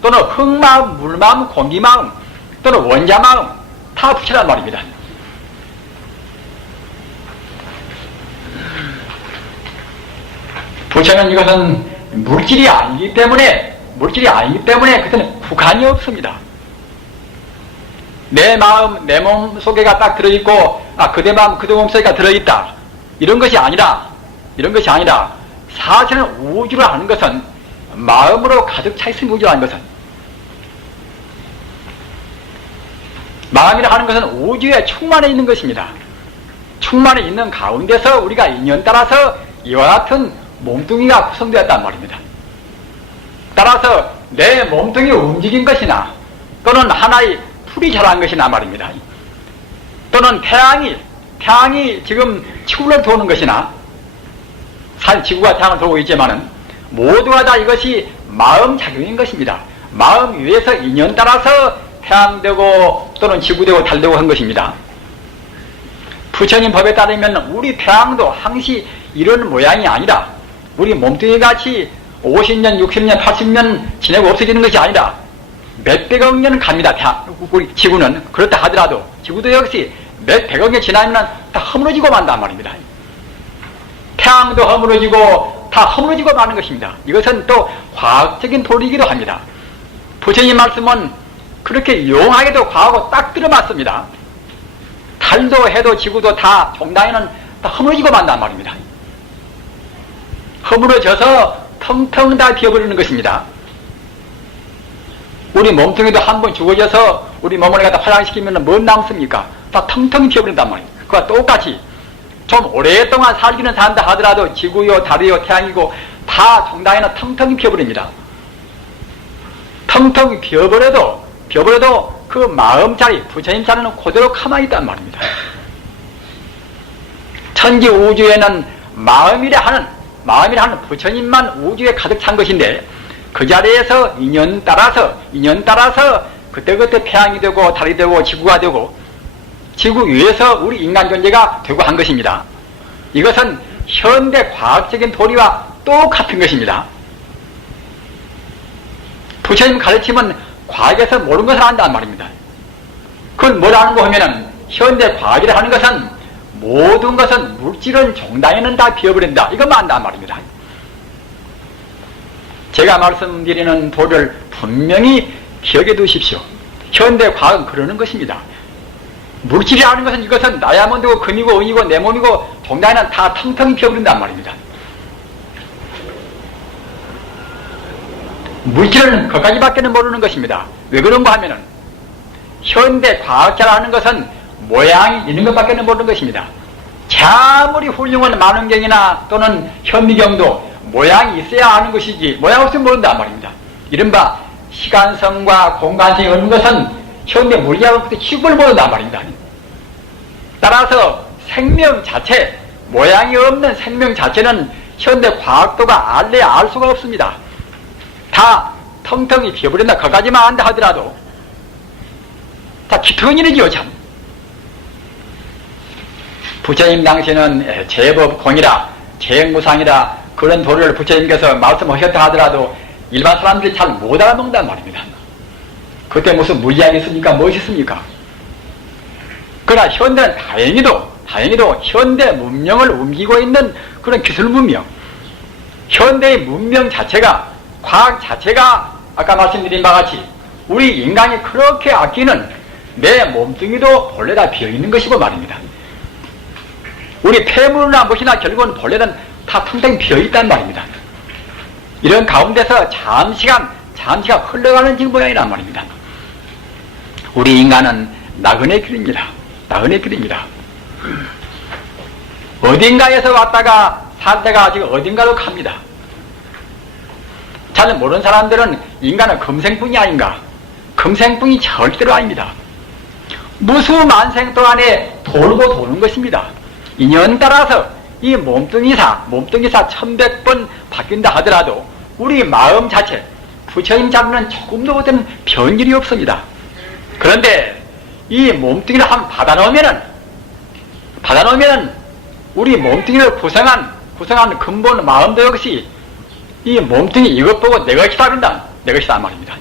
또는 흙 마음, 물 마음, 공기 마음, 또는 원자 마음 다 부처란 말입니다. 부처는 이것은 물질이 아니기 때문에 그것은 구간이 없습니다. 내 마음, 내 몸 속에가 딱 들어있고, 그대 마음, 그대 몸 속에가 들어있다. 이런 것이 아니라, 사실은 우주를 아는 것은 마음으로 가득 차 있는 우주를 아는 것은, 마음이라 하는 것은 우주에 충만해 있는 것입니다. 충만해 있는 가운데서 우리가 인연 따라서 이와 같은 몸뚱이가 구성되었단 말입니다. 따라서 내 몸뚱이 움직인 것이나, 또는 하나의 풀이 자란 것이나 말입니다. 또는 태양이 지금 지구를 도는 것이나, 사실 지구가 태양을 돌고 있지만은 모두가 다 이것이 마음 작용인 것입니다. 마음 위에서 인연 따라서 태양되고 또는 지구되고 달되고 한 것입니다. 부처님 법에 따르면 우리 태양도 항시 이런 모양이 아니라, 우리 몸뚱이 같이 50년, 60년, 80년 지내고 없어지는 것이 아니라 몇백억 년 갑니다. 우리 지구는. 그렇다 하더라도 지구도 역시 몇백억 년 지나면 다 허물어지고 만단 말입니다. 태양도 허물어지고 다 허물어지고 마는 것입니다. 이것은 또 과학적인 도리이기도 합니다. 부처님 말씀은 그렇게 용하게도 과하고 딱 들어맞습니다. 달도 해도 지구도 다 종당에는 다 허물어지고 만단 말입니다. 허물어져서 텅텅 다 비어버리는 것입니다. 우리 몸뚱이도 한번 죽어져서 우리 몸을 갖다 화장시키면 뭐 남습니까? 다 텅텅 비어버린단 말입니다. 그와 똑같이 좀 오랫동안 살기는 산다 하더라도 지구요, 달이요, 태양이고 다 종당에는 텅텅 비어버립니다. 텅텅 비어버려도 그 마음자리, 부처님 자리는 그대로 가만히 있단 말입니다. 천지 우주에는 마음이라 하는 부처님만 우주에 가득 찬 것인데, 그 자리에서 인연 따라서 그때그때 태양이 되고 달이 되고 지구가 되고 지구 위에서 우리 인간 존재가 되고 한 것입니다. 이것은 현대 과학적인 도리와 똑같은 것입니다. 부처님 가르침은 과학에서 모르는 것을 안다는 말입니다. 그건 뭐라는 거 하면은, 현대 과학이라 하는 것은 모든 것은 물질은 종당에는 다 비어버린다. 이것만 안다는 말입니다. 제가 말씀드리는 도를 분명히 기억해 두십시오. 현대 과학은 그러는 것입니다. 물질이라는 것은 이것은 다이아몬드고 금이고 은이고 내 몸이고 종당에는 다 텅텅히 비어버린단 말입니다. 물질은 그까지밖에는 모르는 것입니다. 왜 그런가 하면은, 현대 과학자라는 것은 모양이 있는 것밖에는 모르는 것입니다. 아무리 훌륭한 만원경이나 또는 현미경도 모양이 있어야 아는 것이지, 모양 없으면 모른단 말입니다. 이른바 시간성과 공간성이 없는 것은 현대 물리학으로부터 취급을 모른단 말입니다. 따라서 생명 자체, 모양이 없는 생명 자체는 현대 과학도가 알래야 알 수가 없습니다. 다 텅텅이 비어버린다, 그까지만 안다 하더라도 다 기특한 일이지요, 참. 부처님 당시에는 제법공이라 제행무상이라 그런 도리를 부처님께서 말씀하셨다 하더라도 일반 사람들이 잘 못 알아먹는단 말입니다. 그때 무슨 물리학이 있습니까? 무엇이 있습니까? 그러나 현대는 다행히도 현대 문명을 옮기고 있는 그런 기술 문명, 현대의 문명 자체가, 과학 자체가 아까 말씀드린 바와 같이 우리 인간이 그렇게 아끼는 내 몸뚱이도 본래 다 비어있는 것이고 말입니다. 우리 폐물이나 무엇이나 결국은 본래는 다 텅텅 비어있단 말입니다. 이런 가운데서 잠시가 흘러가는 지금 모양이란 말입니다. 우리 인간은 나그네 길입니다. 어딘가에서 왔다가 살 때가 지금 어딘가로 갑니다. 잘 모르는 사람들은 인간은 금생뿐이 아닌가? 금생뿐이 절대로 아닙니다. 무수만생 동안에 돌고 도는 것입니다. 인연 따라서 이 몸뚱이사 1100번 바뀐다 하더라도 우리 마음 자체, 부처님 자리는 조금도 어떤 변질이 없습니다. 그런데 이 몸뚱이를 한번 받아놓으면은 우리 몸뚱이를 구성한 근본 마음도 역시 이 몸뚱이 이것 보고 내 것이다 그런다. 내 것이다 말입니다.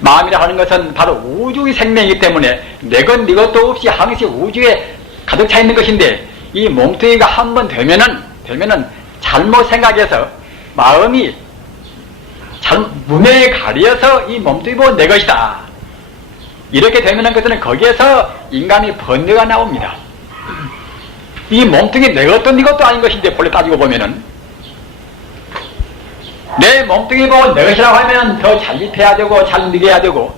마음이라 하는 것은 바로 우주의 생명이기 때문에 내 것, 네 것도 없이 항시 우주에 가득 차 있는 것인데 이 몸뚱이가 한번 되면은 잘못 생각해서 마음이 문명에 가려서 이 몸뚱이 보고 내 것이다. 이렇게 되면은 그때는 거기에서 인간의 번뇌가 나옵니다. 이 몸뚱이 내 것도 네 것도 아닌 것인데 본래 따지고 보면은 내 몸뚱이 보고 내 것이라고 하면 더 잘 입혀야 되고 잘 먹여야 되고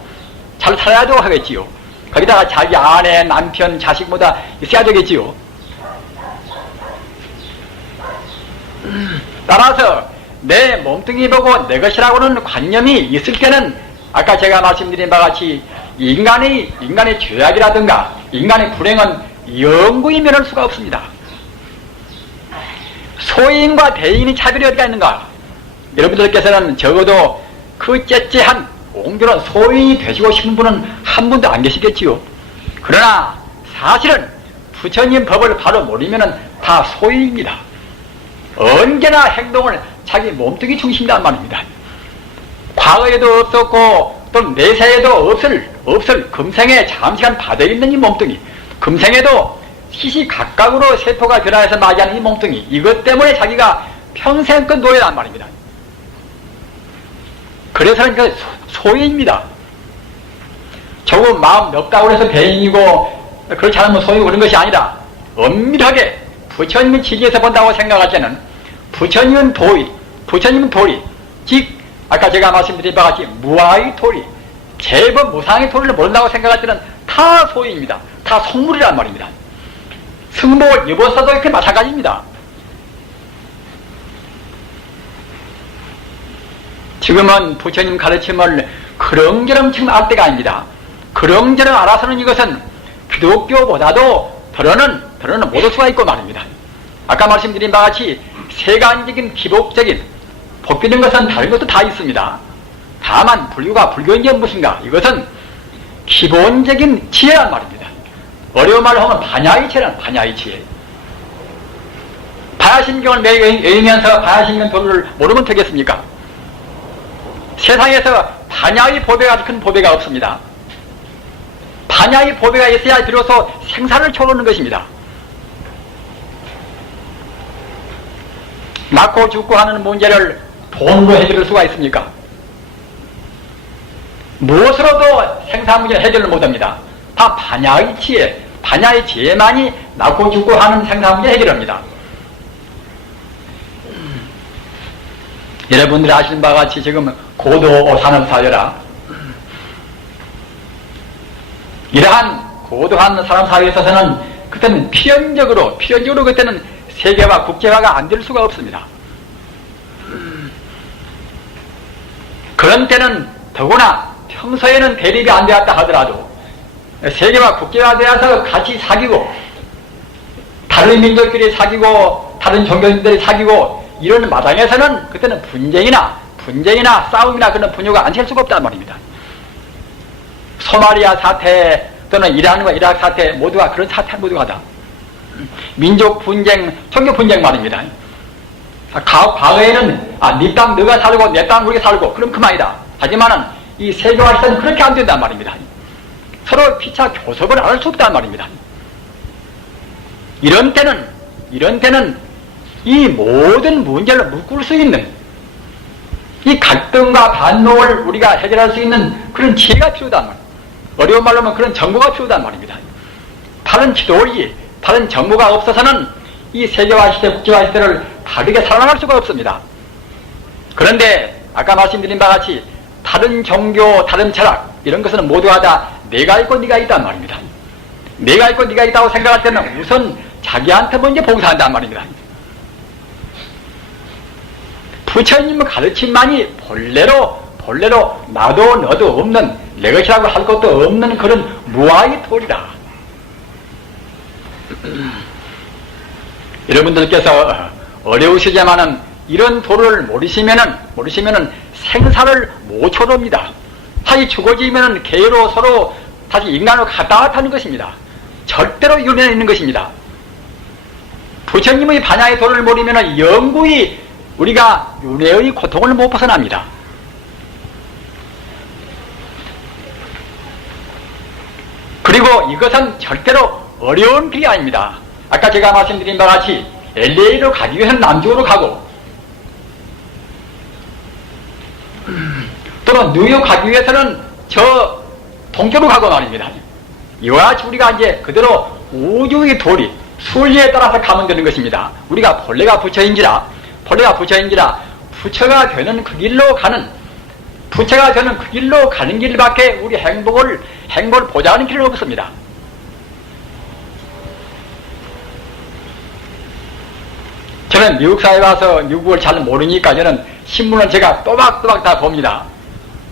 잘 살아야 되고 하겠지요. 거기다가 자기 아내, 남편, 자식보다 있어야 되겠지요. 따라서 내 몸뚱이 보고 내 것이라고는 관념이 있을 때는 아까 제가 말씀드린 바와 같이 인간의 죄악이라든가 인간의 불행은 영구히 면할 수가 없습니다. 소인과 대인의 차별이 어디가 있는가? 여러분들께서는 적어도 그 째째한 옹졸한 소인이 되시고 싶은 분은 한 분도 안 계시겠지요. 그러나 사실은 부처님 법을 바로 모르면은 다 소인입니다. 언제나 행동을 자기 몸뚱이 중심이란 말입니다. 과거에도 없었고 또 내세에도 없을 금생에 잠시간 받아 있는 이 몸뚱이, 금생에도 시시각각으로 세포가 변화해서 맞이하는 이 몸뚱이, 이것 때문에 자기가 평생껏 노예란 말입니다. 그래서는 그 소인입니다. 조금 마음 넓다고 해서 배인이고 그렇지 않으면 소인이고 그런 것이 아니라 엄밀하게 부처님의 지지에서 본다고 생각할 때는 부처님은 도리, 즉 아까 제가 말씀드린 바와 같이 무아의 도리, 제법 무상의 도리를 모른다고 생각할 때는 다 소인입니다. 다 속물이란 말입니다. 승복을 입었어도 이렇게 마찬가지입니다. 지금은 부처님 가르침을 그렁저렁 지금 알 때가 아닙니다. 그렁저렁 알아서는 이것은 기독교보다도 더러는 못 올 수가 있고 말입니다. 아까 말씀드린 바와 같이 세간적인 기복적인 법비는 것은 다른 것도 다 있습니다. 다만 불교인지 무엇인가? 이것은 기본적인 지혜란 말입니다. 어려운 말로 하면 반야의 지혜. 반야심경을 매일 외우면서 반야심경 도를 모르면 되겠습니까? 세상에서 반야의 보배가 큰 보배가 없습니다. 반야의 보배가 있어야 비로소 생사를 초월하는 것입니다. 낳고 죽고 하는 문제를 돈으로 해결할 수가 있습니까? 무엇으로도 생사 문제를 해결을 못합니다. 다 반야의 지혜만이 낳고 죽고 하는 생사 문제 해결합니다. 여러분들이 아시는 바와 같이 지금 고도 산업사회라, 이러한 고도한 산업사회에 있어서는 그때는 필연적으로 그때는 세계화, 국제화가 안 될 수가 없습니다. 그런 때는 더구나 평소에는 대립이 안 되었다 하더라도 세계화, 국제화되어서 같이 사귀고 다른 민족끼리 사귀고 다른 종교인들이 사귀고 이런 마당에서는 그때는 분쟁이나 싸움이나 그런 분뇨가 안 셀 수가 없단 말입니다. 소마리아 사태 또는 이란과 이라크 사태 모두가 그런 사태 모두가 다 민족 분쟁, 종교 분쟁 말입니다. 과거에는 네 땅 너가 살고 내 땅 우리가 살고 그럼 그만이다. 하지만은 이 세계화에서는 그렇게 안 된단 말입니다. 서로 피차 교섭을 안 할 수 없단 말입니다. 이런 때는 이 모든 문제를 묶을 수 있는 이 갈등과 반목을 우리가 해결할 수 있는 그런 지혜가 필요하단 말입니다. 어려운 말로 하면 그런 정보가 필요하단 말입니다. 다른 지도리, 다른 정보가 없어서는 이 세계화 시대, 국제화 시대를 다르게 살아나갈 수가 없습니다. 그런데 아까 말씀드린 바와 같이 다른 종교, 다른 철학 이런 것은 모두가 다 내가 있고 네가 있단 말입니다. 내가 있고 네가 있다고 생각할 때는 우선 자기한테 먼저 봉사한단 말입니다. 부처님의 가르침만이 본래로 나도 너도 없는 내 것이라고 할 것도 없는 그런 무아의 도리다. 여러분들께서 어려우시지만은 이런 도를 모르시면은 생사를 못 초월합니다. 다시 죽어지면은 개로 서로 다시 인간으로 갔다 왔다는 것입니다. 절대로 윤회에 있는 것입니다. 부처님의 반야의 도를 모르면 영구히 우리가 윤회의 고통을 못 벗어납니다. 그리고 이것은 절대로 어려운 길이 아닙니다. 아까 제가 말씀드린 바와 같이 LA로 가기 위해서는 남쪽으로 가고 또는 뉴욕 가기 위해서는 저 동쪽으로 가고 말입니다. 이와 같이 우리가 이제 그대로 우주의 도리, 순리에 따라서 가면 되는 것입니다. 우리가 본래가 부처가 되는 그 길로 가는, 부처가 되는 그 길로 가는 길밖에 우리 행복을 보장하는 길은 없습니다. 저는 미국 사회에 와서 미국을 잘 모르니까 저는 신문을 제가 또박또박 다 봅니다.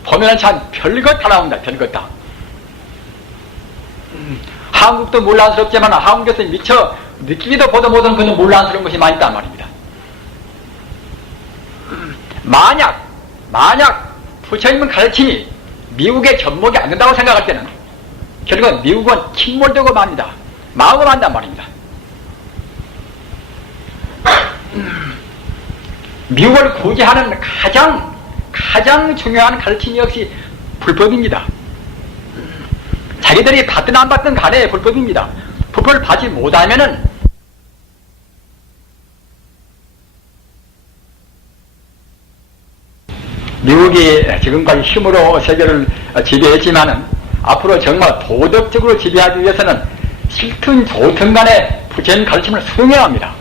보면은 참 별것 다 나옵니다. 별것 다. 한국도 논란스럽지만 한국에서 미처 느끼기도 보도 못한 그런 논란스러운 것이 많이 있단 말입니다. 만약 부처님은 가르침이 미국의 접목이 안 된다고 생각할 때는 결국은 미국은 침몰되고 맙니다. 망하고 만단 말입니다. 미국을 구제하는 가장 중요한 가르침이 역시 불법입니다. 자기들이 받든 안 받든 간에 불법입니다. 불법을 받지 못하면은 미국이 지금까지 힘으로 세계를 지배했지만은 앞으로 정말 도덕적으로 지배하기 위해서는 싫든 좋든 간에 부처님 가르침을 수용해야 합니다.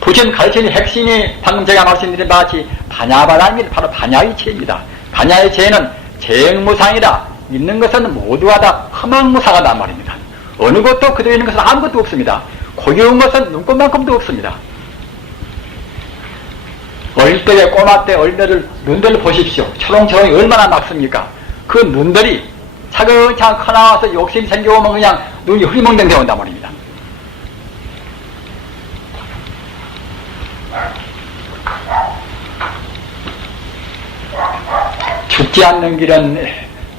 부처님 가르침의 핵심이 방금 제가 말씀드린 바와 같이 반야바라입니다. 바로 반야의체입니다. 반야의체는 재행무상이다. 있는 것은 모두가 다 허망무상하단 말입니다. 어느 것도 그대로 있는 것은 아무것도 없습니다. 고겨운 것은 눈꽃만큼도 없습니다. 어릴 때의 꼬마 때 어린애들 눈들을 보십시오. 초롱초롱이 얼마나 맑습니까? 그 눈들이 차근차근 커나와서 욕심이 생겨오면 그냥 눈이 흐리멍덩 되어온단 말입니다. 죽지 않는 길은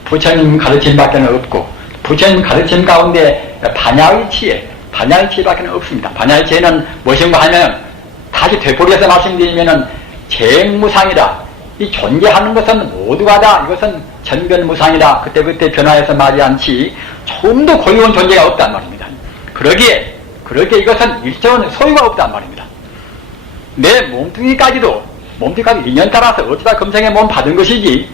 부처님 가르침밖에 없고 부처님 가르침 가운데 반야의치밖에 없습니다. 반야의치는 무엇인가 하면 다시 되풀이해서 말씀드리면은 재행무상이다. 이 존재하는 것은 모두가 다 이것은 전변무상이다. 그때그때 변화해서 말이 않지 조금도 고유한 존재가 없단 말입니다. 그러기에 이것은 일정한 소유가 없단 말입니다. 내 몸뚱이까지도 인연 따라서 어쩌다 금생에 몸 받은 것이지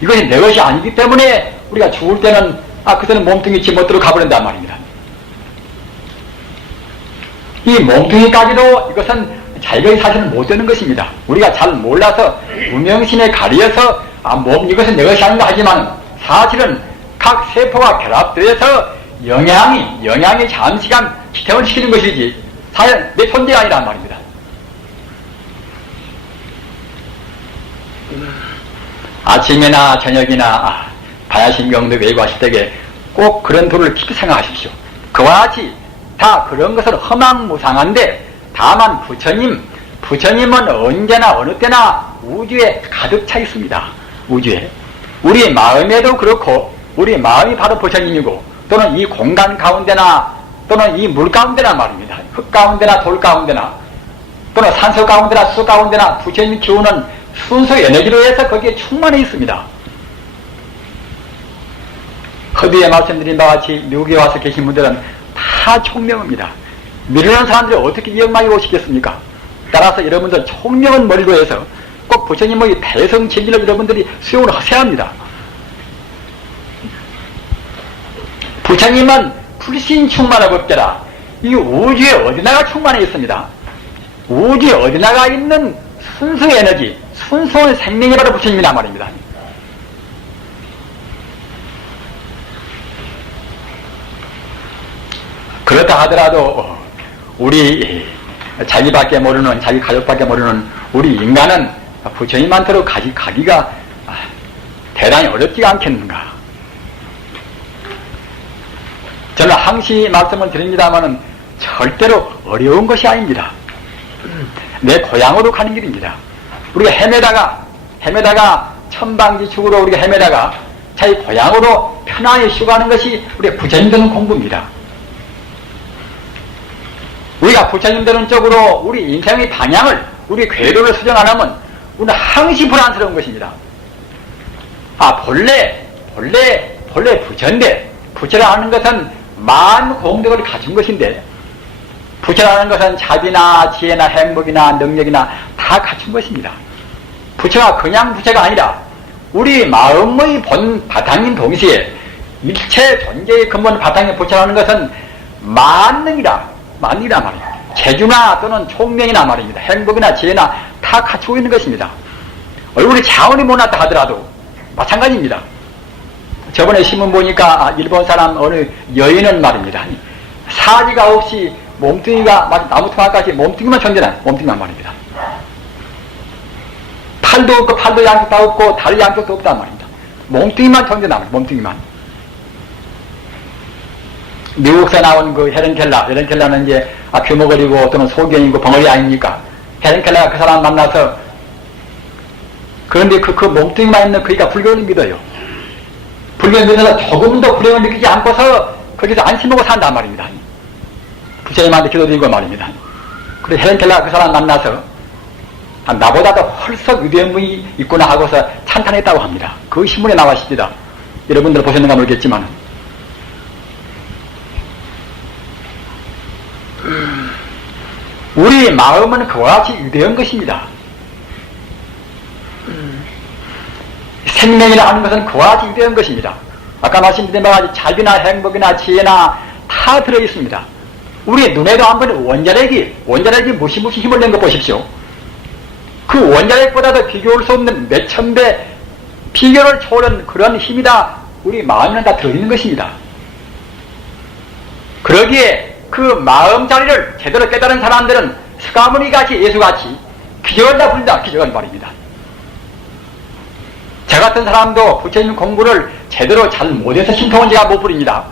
이것이 내 것이 아니기 때문에 우리가 죽을 때는 그때는 몸뚱이 집 못들어 가버린단 말입니다. 이 몸뚱이까지도 이것은 자기의 사실은 못 되는 것입니다. 우리가 잘 몰라서 무명심에 가려서 이것은 내 것이 아닌가 하지만 사실은 각 세포가 결합되어서 영양이 잠시간 지탱을 시키는 것이지 사실 내 존재가 아니란 말입니다. 아침이나 저녁이나 반야심경도 외우하실 때에 꼭 그런 도를 깊이 생각하십시오. 그와 같이 다 그런 것은 허망무상한데 다만 부처님은 언제나 어느 때나 우주에 가득 차 있습니다. 우주에. 우리 마음에도 그렇고 우리 마음이 바로 부처님이고 또는 이 공간 가운데나 또는 이 물 가운데나 말입니다. 흙 가운데나 돌 가운데나 또는 산소 가운데나 수 가운데나 부처님이 키우는 순수 에너지로 해서 거기에 충만해 있습니다. 허비에 말씀드린 바와 같이 미국에 와서 계신 분들은 다 총명입니다. 미루는 사람들이 어떻게 이역만 이루시겠습니까? 따라서 여러분들 총명한 머리로 해서 꼭 부처님의 대성 진리를 여러분들이 수용을 하셔야 합니다. 부처님은 불신 충만하고 없더라. 이 우주에 어디나가 충만해 있습니다. 우주에 어디나가 있는 순수 에너지, 순수한 생명이 바로 부처님이란 말입니다. 그렇다 하더라도 우리 자기밖에 모르는, 자기 가족밖에 모르는 우리 인간은 부처님한테로 가기가 대단히 어렵지가 않겠는가. 저는 항시 말씀을 드립니다마는 절대로 어려운 것이 아닙니다. 내 고향으로 가는 길입니다. 우리가 헤매다가 천방지축으로 우리가 헤매다가 자기 고향으로 편안히 쉬어가는 것이 우리 부처님 되는 공부입니다. 우리가 부처님 되는 쪽으로 우리 인생의 방향을, 우리 궤도를 수정 안 하면 우리는 항시 불안스러운 것입니다. 본래 부처인데, 부처라는 것은 만 공덕을 갖춘 것인데, 부처라는 것은 자비나 지혜나 행복이나 능력이나 다 갖춘 것입니다. 부처가 그냥 부처가 아니라 우리 마음의 본 바탕인 동시에 일체 존재의 근본 바탕의 부처라는 것은 만능이라 말이에요. 재주나 또는 총명이나 말입니다. 행복이나 지혜나 다 갖추고 있는 것입니다. 얼굴이 차원이 못났다 하더라도 마찬가지입니다. 저번에 신문 보니까 일본 사람 어느 여인은 말입니다. 사지가 없이 몸뚱이가 나무토막까지 몸뚱이만 존재하는 몸뚱이만 말입니다. 팔도 없고 팔도 양쪽 다 없고 다리 양쪽도 없단 말입니다. 몸뚱이만 존재하는 몸뚱이만. 미국에서 나온 그 헬렌 켈러는 이제 규모거리고 또는 소견이고 벙어리 아닙니까? 헬렌 켈러가 그 사람 만나서, 그런데 그 몸뚱이만 있는 그이가 불교를 믿어요. 불교를 믿어서 조금도 불행을 느끼지 않고서 거기서 안심하고 산단 말입니다. 부처님한테 기도드리고 말입니다. 그래서 헬렌 켈러가 그 사람 만나서 나보다도 헐썩 위대한 분이 있구나 하고서 찬탄했다고 합니다. 그 신문에 나왔습니다. 여러분들 보셨는가 모르겠지만. 우리 마음은 그와 같이 위대한 것입니다. 생명이라 하는 것은 그와 같이 위대한 것입니다. 아까 말씀드린 바와 같이 자비나 행복이나 지혜나 다 들어있습니다. 우리 눈에도 한번 원자력이 무시무시 힘을 낸 거 보십시오. 그 원자력보다도 비교할 수 없는 몇천 배 비교를 초월한 그런 힘이 다 우리 마음에는 다 들어있는 것입니다. 그러기에 그 마음자리를 제대로 깨달은 사람들은 스가모니같이 예수같이 기적을 다 부른다. 기적을 말입니다. 저 같은 사람도 부처님 공부를 제대로 잘 못해서 신통은 제가 못 부립니다.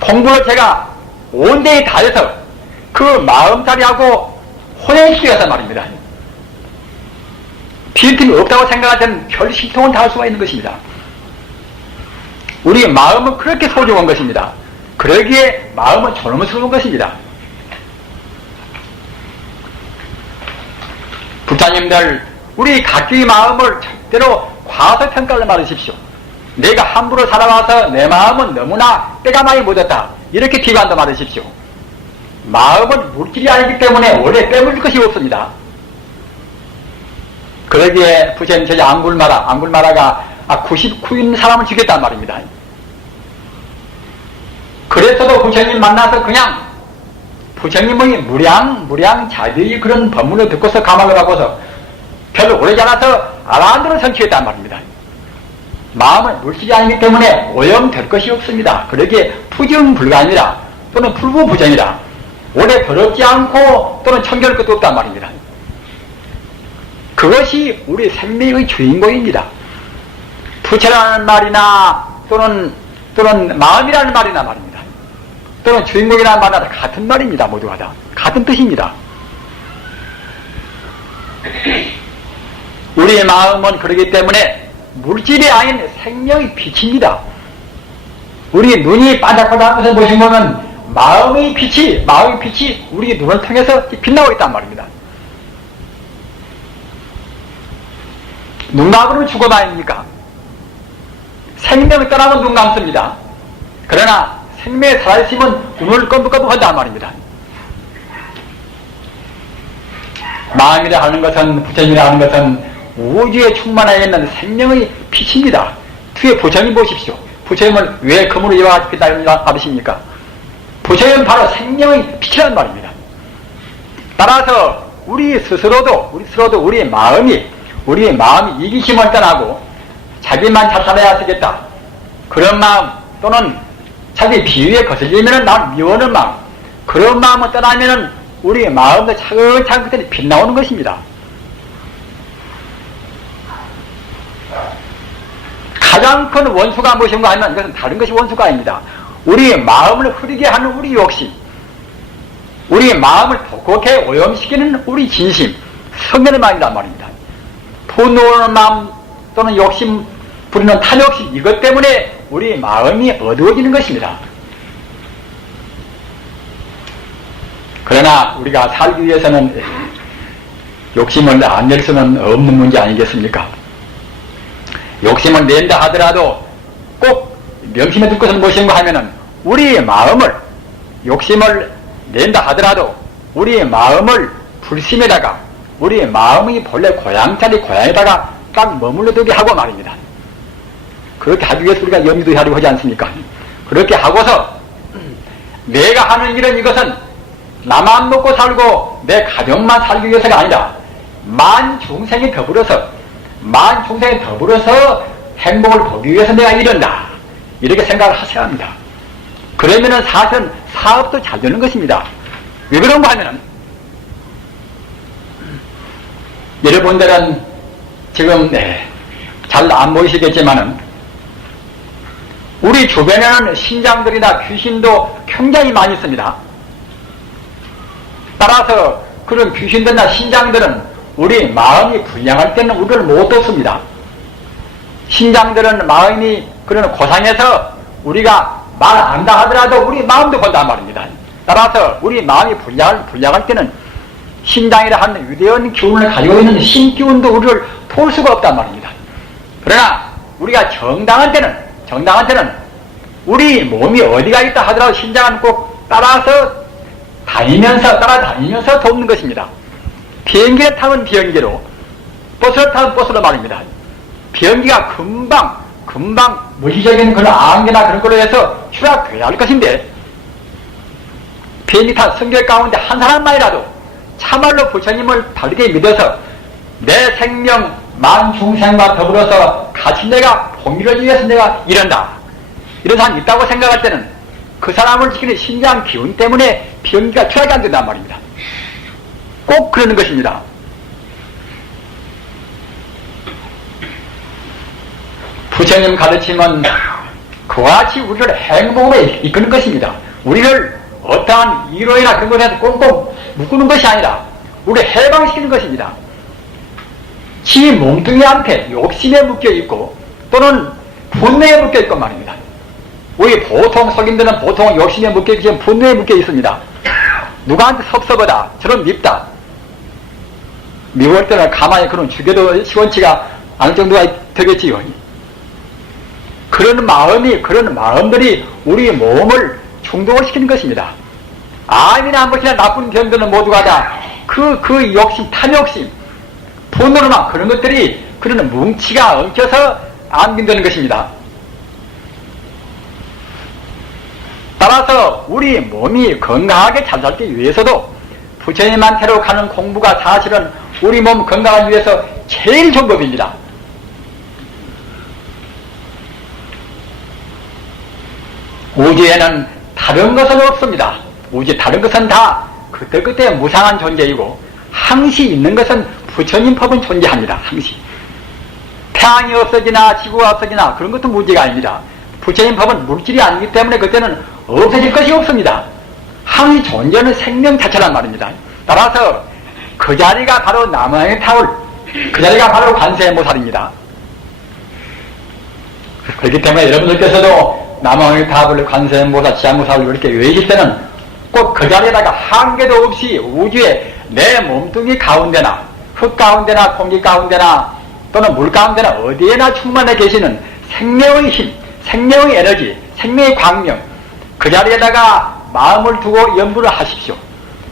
공부를 제가 온전히 다해서 그 마음자리하고 혼연시켜서 말입니다. 빈틈이 없다고 생각할 때는 별 신통은 다 할 수가 있는 것입니다. 우리 마음은 그렇게 소중한 것입니다. 그러기에 마음은 존엄스러운 것입니다. 부처님들, 우리 각기의 마음을 절대로 과소평가를 말하십시오. 내가 함부로 살아와서 내 마음은 너무나 때가 많이 묻었다, 이렇게 비관도 말하십시오. 마음은 물질이 아니기 때문에 원래 빼먹을 것이 없습니다. 그러기에 부처님 제자 앙굴마라가 99인 사람을 죽였단 말입니다. 그래서도 부처님 만나서 그냥 부처님의 무량 자비의 그런 법문을 듣고서 가망을 하고서 별로 오래지 않아서 아라한테로 선취했단 말입니다. 마음은 물질이 아니기 때문에 오염될 것이 없습니다. 그러기에 부정불가니라 또는 불구부정이라 오래 더럽지 않고 또는 청결할 것도 없단 말입니다. 그것이 우리 생명의 주인공입니다. 부처라는 말이나 또는 마음이라는 말이나 말입니다. 또는 주인공이라는 말이나 같은 말입니다. 모두가 다 같은 뜻입니다. 우리의 마음은 그러기 때문에 물질이 아닌 생명의 빛입니다. 우리 눈이 반짝반짝한 것을 보시면 마음의 빛이 우리 눈을 통해서 빛나고 있단 말입니다. 눈 감으면 죽음 아닙니까? 생명을 떠나면 눈 감습니다. 그러나 생명에 살아있으면 눈을 껌뻑껌뻑 한단 말입니다. 마음이라 하는 것은, 부처님이라 하는 것은 우주에 충만하여 있는 생명의 빛입니다. 뒤에 부처님 보십시오. 부처님을 왜 금으로 이와 같이 빛나는 받으십니까? 부처님은 바로 생명의 빛이라는 말입니다. 따라서 우리 스스로도 우리의 마음이 이기심을 떠나고 자기만 잘 살아야 되겠다, 그런 마음, 또는 자기 비위에 거슬리면 난 미워하는 마음, 그런 마음을 떠나면은 우리 마음도 차근차근 그때 빛나오는 것입니다. 가장 큰 원수가 무엇인가 하면 이것은 다른 것이 원수가 아닙니다. 우리 마음을 흐리게 하는 우리 욕심, 우리 마음을 독하게 오염시키는 우리 진심, 성면의 마음이란 말입니다. 분노하는 마음 또는 욕심 부리는 탐욕심, 이것 때문에 우리 마음이 어두워지는 것입니다. 그러나 우리가 살기 위해서는 욕심을 안 낼 수는 없는 문제 아니겠습니까? 욕심을 낸다 하더라도 꼭 명심해 둘 것은 무엇인가 하면은 우리 마음을, 욕심을 낸다 하더라도 우리 마음을 불심에다가, 우리 마음이 본래 고향자리 고향에다가 딱 머물러 두게 하고 말입니다. 그렇게 하기 위해서 우리가 염두에 하려고 하지 않습니까? 그렇게 하고서 내가 하는 일은 이것은 나만 먹고 살고 내 가족만 살기 위해서가 아니라 만 중생이 더불어서 행복을 보기 위해서 내가 이런다, 이렇게 생각을 하셔야 합니다. 그러면은 사실은 사업도 잘 되는 것입니다. 왜 그런가 하면은 여러분들은 지금 잘 안 보이시겠지만은 우리 주변에는 신장들이나 귀신도 굉장히 많이 있습니다. 따라서 그런 귀신들이나 신장들은 우리 마음이 불량할 때는 우리를 못 돕습니다. 신장들은 마음이 그런 고상해서 우리가 말 안 한다 하더라도 우리 마음도 본단 말입니다. 따라서 우리 마음이 불량할 때는 신장이라 하는 위대한 기운을 가지고 있는 신기운도 우리를 도울 수가 없단 말입니다. 그러나 우리가 정당한 때는 우리 몸이 어디가 있다 하더라도 신장은 꼭 따라다니면서 돕는 것입니다. 비행기를 타면 비행기로, 버스를 타면 버스로 말입니다. 비행기가 금방 물리적인 그런 안개나 그런 걸로 해서 추락해야 할 것인데, 비행기 탄 승객 가운데 한 사람만이라도 참말로 부처님을 바르게 믿어서 내 생명 만중생과 더불어서 같이 내가 공유를 위해서 내가 이런다, 이런 사람이 있다고 생각할 때는 그 사람을 지키는 신장 기운 때문에 비행기가 추락이 안 된단 말입니다. 꼭 그러는 것입니다. 부처님 가르침은 그와 같이 우리를 행복에 이끄는 것입니다. 우리를 어떠한 이론이나 그런 것에서 꽁꽁 묶는 것이 아니라 우리를 해방시키는 것입니다. 지 몸뚱이한테 욕심에 묶여있고 또는 분노에 묶여있고 말입니다. 우리 보통 속인들은 보통 욕심에 묶여있고 분노에 묶여있습니다. 누구한테 섭섭하다, 저런 밉다, 미울 때는 가만히 그런 죽여도 시원치가 않을 정도가 되겠지요. 그런 마음들이 우리 몸을 충동을 시키는 것입니다. 암이나 무엇이나 나쁜 병들은 모두가 다 그 욕심, 탐욕심, 분노로만 그런 것들이 그런 뭉치가 엉켜서 암균되는 것입니다. 따라서 우리 몸이 건강하게 잘 살기 위해서도 부처님한테로 가는 공부가 사실은 우리 몸 건강을 위해서 제일 좋은 법입니다. 우주에는 다른 것은 없습니다. 우주 다른 것은 다 그때그때 무상한 존재이고 항시 있는 것은 부처님 법은 존재합니다. 항시. 태양이 없어지나 지구가 없어지나 그런 것도 문제가 아닙니다. 부처님 법은 물질이 아니기 때문에 그때는 없어질 것이 없습니다. 항시 존재는 생명 자체란 말입니다. 따라서 그 자리가 바로 남해의 타울, 그 자리가 바로 관세음보살입니다. 그렇기 때문에 여러분들께서도 남해의 타울, 관세음보살, 지향보살을 이렇게 외칠 때는 꼭 그 자리에다가 한계도 없이 우주에 내 몸뚱이 가운데나 흙 가운데나 공기 가운데나 또는 물 가운데나 어디에나 충만해 계시는 생명의 힘, 생명의 에너지, 생명의 광명, 그 자리에다가 마음을 두고 염불을 하십시오.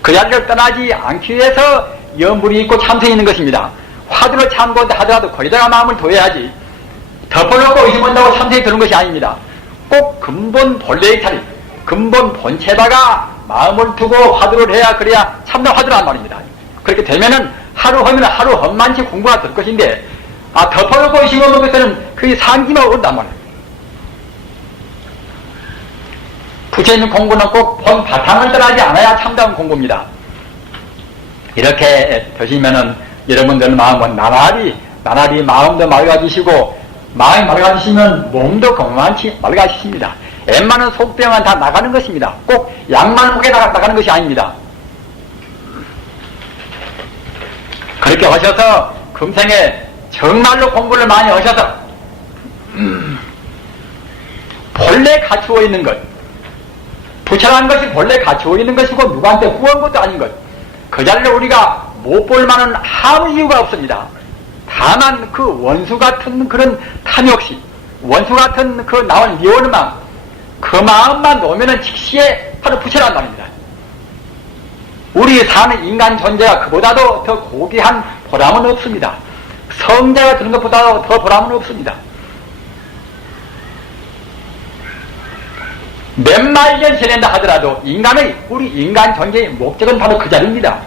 그 자리를 떠나지 않기 위해서 염불이 있고 참선이 있는 것입니다. 화두를 참고한다 하더라도 거기다가 마음을 둬야지 덮어놓고 의심한다고 참선이 드는 것이 아닙니다. 꼭 근본 본래의 자리, 근본 본체다가 마음을 두고 화두를 해야 그래야 참된 화두란 말입니다. 그렇게 되면은 하루 하면 하루 험만치 공부가 될 것인데 덮어놓고 의심하는 것은 그게 상기만 온단 말이에요. 부처님 공부는 꼭 본 바탕을 떠나지 않아야 참다운 공부입니다. 이렇게 되시면은 여러분들 마음은 나날이 마음도 맑아지시고 마음이 맑아지시면 몸도 건강치 맑아지십니다. 웬만한 속병은 다 나가는 것입니다. 꼭 약만 먹에 나가는 것이 아닙니다. 그렇게 하셔서 금생에 정말로 공부를 많이 하셔서 본래 갖추어 있는 것, 부처라는 것이 본래 갖추어 있는 것이고 누구한테 구한 것도 아닌 것, 그 자리를 우리가 못 볼 만한 아무 이유가 없습니다. 다만 그 원수 같은 그런 탐욕심, 원수 같은 그 나온 미워하는 마음, 그 마음만 놓으면은 즉시에 바로 부처란 말입니다. 우리 사는 인간 존재가 그보다도 더 고귀한 보람은 없습니다. 성자가 드는 것보다 더 보람은 없습니다. 몇만 년 지낸다 하더라도 우리 인간 존재의 목적은 바로 그 자리입니다.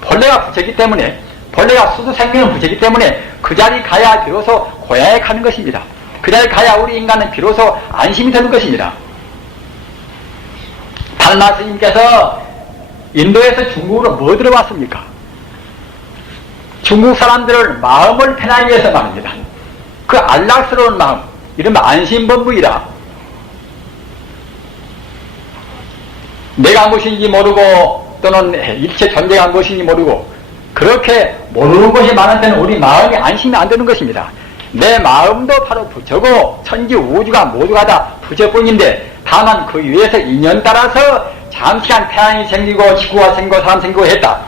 본래가 부처이기 때문에, 본래가 수두생명은 부처이기 때문에 그 자리 가야 비로소 고향에 가는 것입니다. 그 자리 가야 우리 인간은 비로소 안심이 되는 것입니다. 달마 스님께서 인도에서 중국으로 뭐 들어왔습니까? 중국 사람들을 마음을 편하게 위해서 말입니다. 그 안락스러운 마음, 이른바 안심범부이라, 내가 무엇인지 모르고 또는 일체 존재가 무엇인지 모르고 그렇게 모르는 것이 많은 데는 우리 마음이 안심이 안 되는 것입니다. 내 마음도 바로 부처고 천지 우주가 모두가 다 부처뿐인데 다만 그 위에서 인연 따라서 잠시간 태양이 생기고 지구가 생기고 사람 생기고 했다.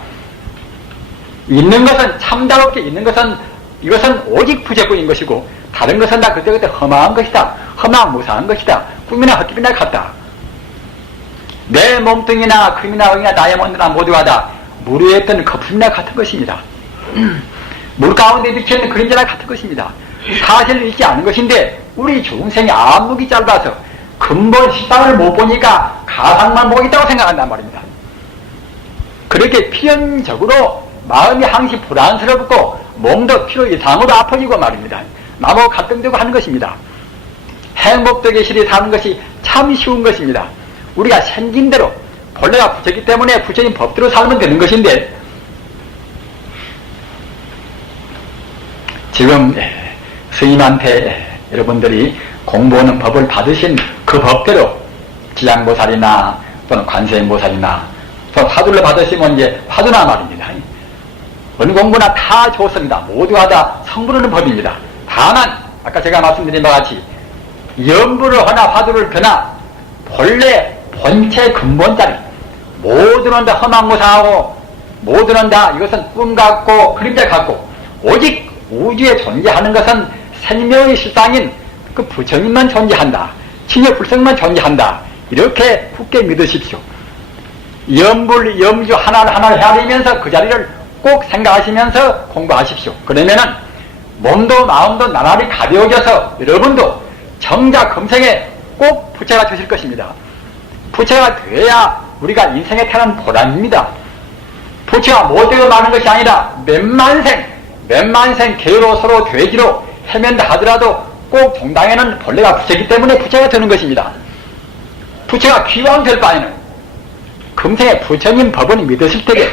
있는 것은 참다롭게 있는 것은 이것은 오직 부처뿐인 것이고 다른 것은 다 그때그때 험한 것이다. 험한 무상한 것이다. 꿈이나 헛기이나 같다. 내 몸뚱이나 금이나 은이나 다이아몬드나 모두가 다 물 위에 있던 거품이나 같은 것입니다. 물 가운데 비치는 그림자나 같은 것입니다. 사실을 잊지 않은 것인데 우리 중생이 안목이 짧아서 근본 실상을 못 보니까 가상만 보고 있다고 생각한단 말입니다. 그렇게 필연적으로 마음이 항시 불안스럽고 몸도 피로 이상으로 아파지고 말입니다. 나무 갈등되고 하는 것입니다. 행복되게 실이 사는 것이 참 쉬운 것입니다. 우리가 생긴 대로 본래가 부처이기 때문에 부처님 법대로 살면 되는 것인데 지금 스님한테 여러분들이 공부하는 법을 받으신 그 법대로 지장보살이나 또는 관세음보살이나 또 화두를 받으시면 이제 화두나 말입니다. 어느 공부나 다 좋습니다. 모두가 다 성불하는 법입니다. 다만 아까 제가 말씀드린 바와 같이 염불을 하나 화두를 펴나 본래 본체 근본자리 모두는 다 험한무상하고 모두는 다 이것은 꿈 같고 그림자 같고 오직 우주에 존재하는 것은 생명의 실상인 그 부처님만 존재한다. 진여불성만 존재한다. 이렇게 굳게 믿으십시오. 염불, 염주 하나를 헤아리면서 그 자리를 꼭 생각하시면서 공부하십시오. 그러면은 몸도 마음도 나날이 가벼워져서 여러분도 정작 금생에 꼭 부처가 되실 것입니다. 부처가 돼야 우리가 인생에 태어난 보람입니다. 부처가 못되고 마는 것이 아니라 몇만 생 개로 서로 돼지로 헤맨다 하더라도 꼭 종당에는 본래가 부처이기 때문에 부처가 되는 것입니다. 부처가 귀왕 될 바에는 금생에 부처님 법을 믿으실 때에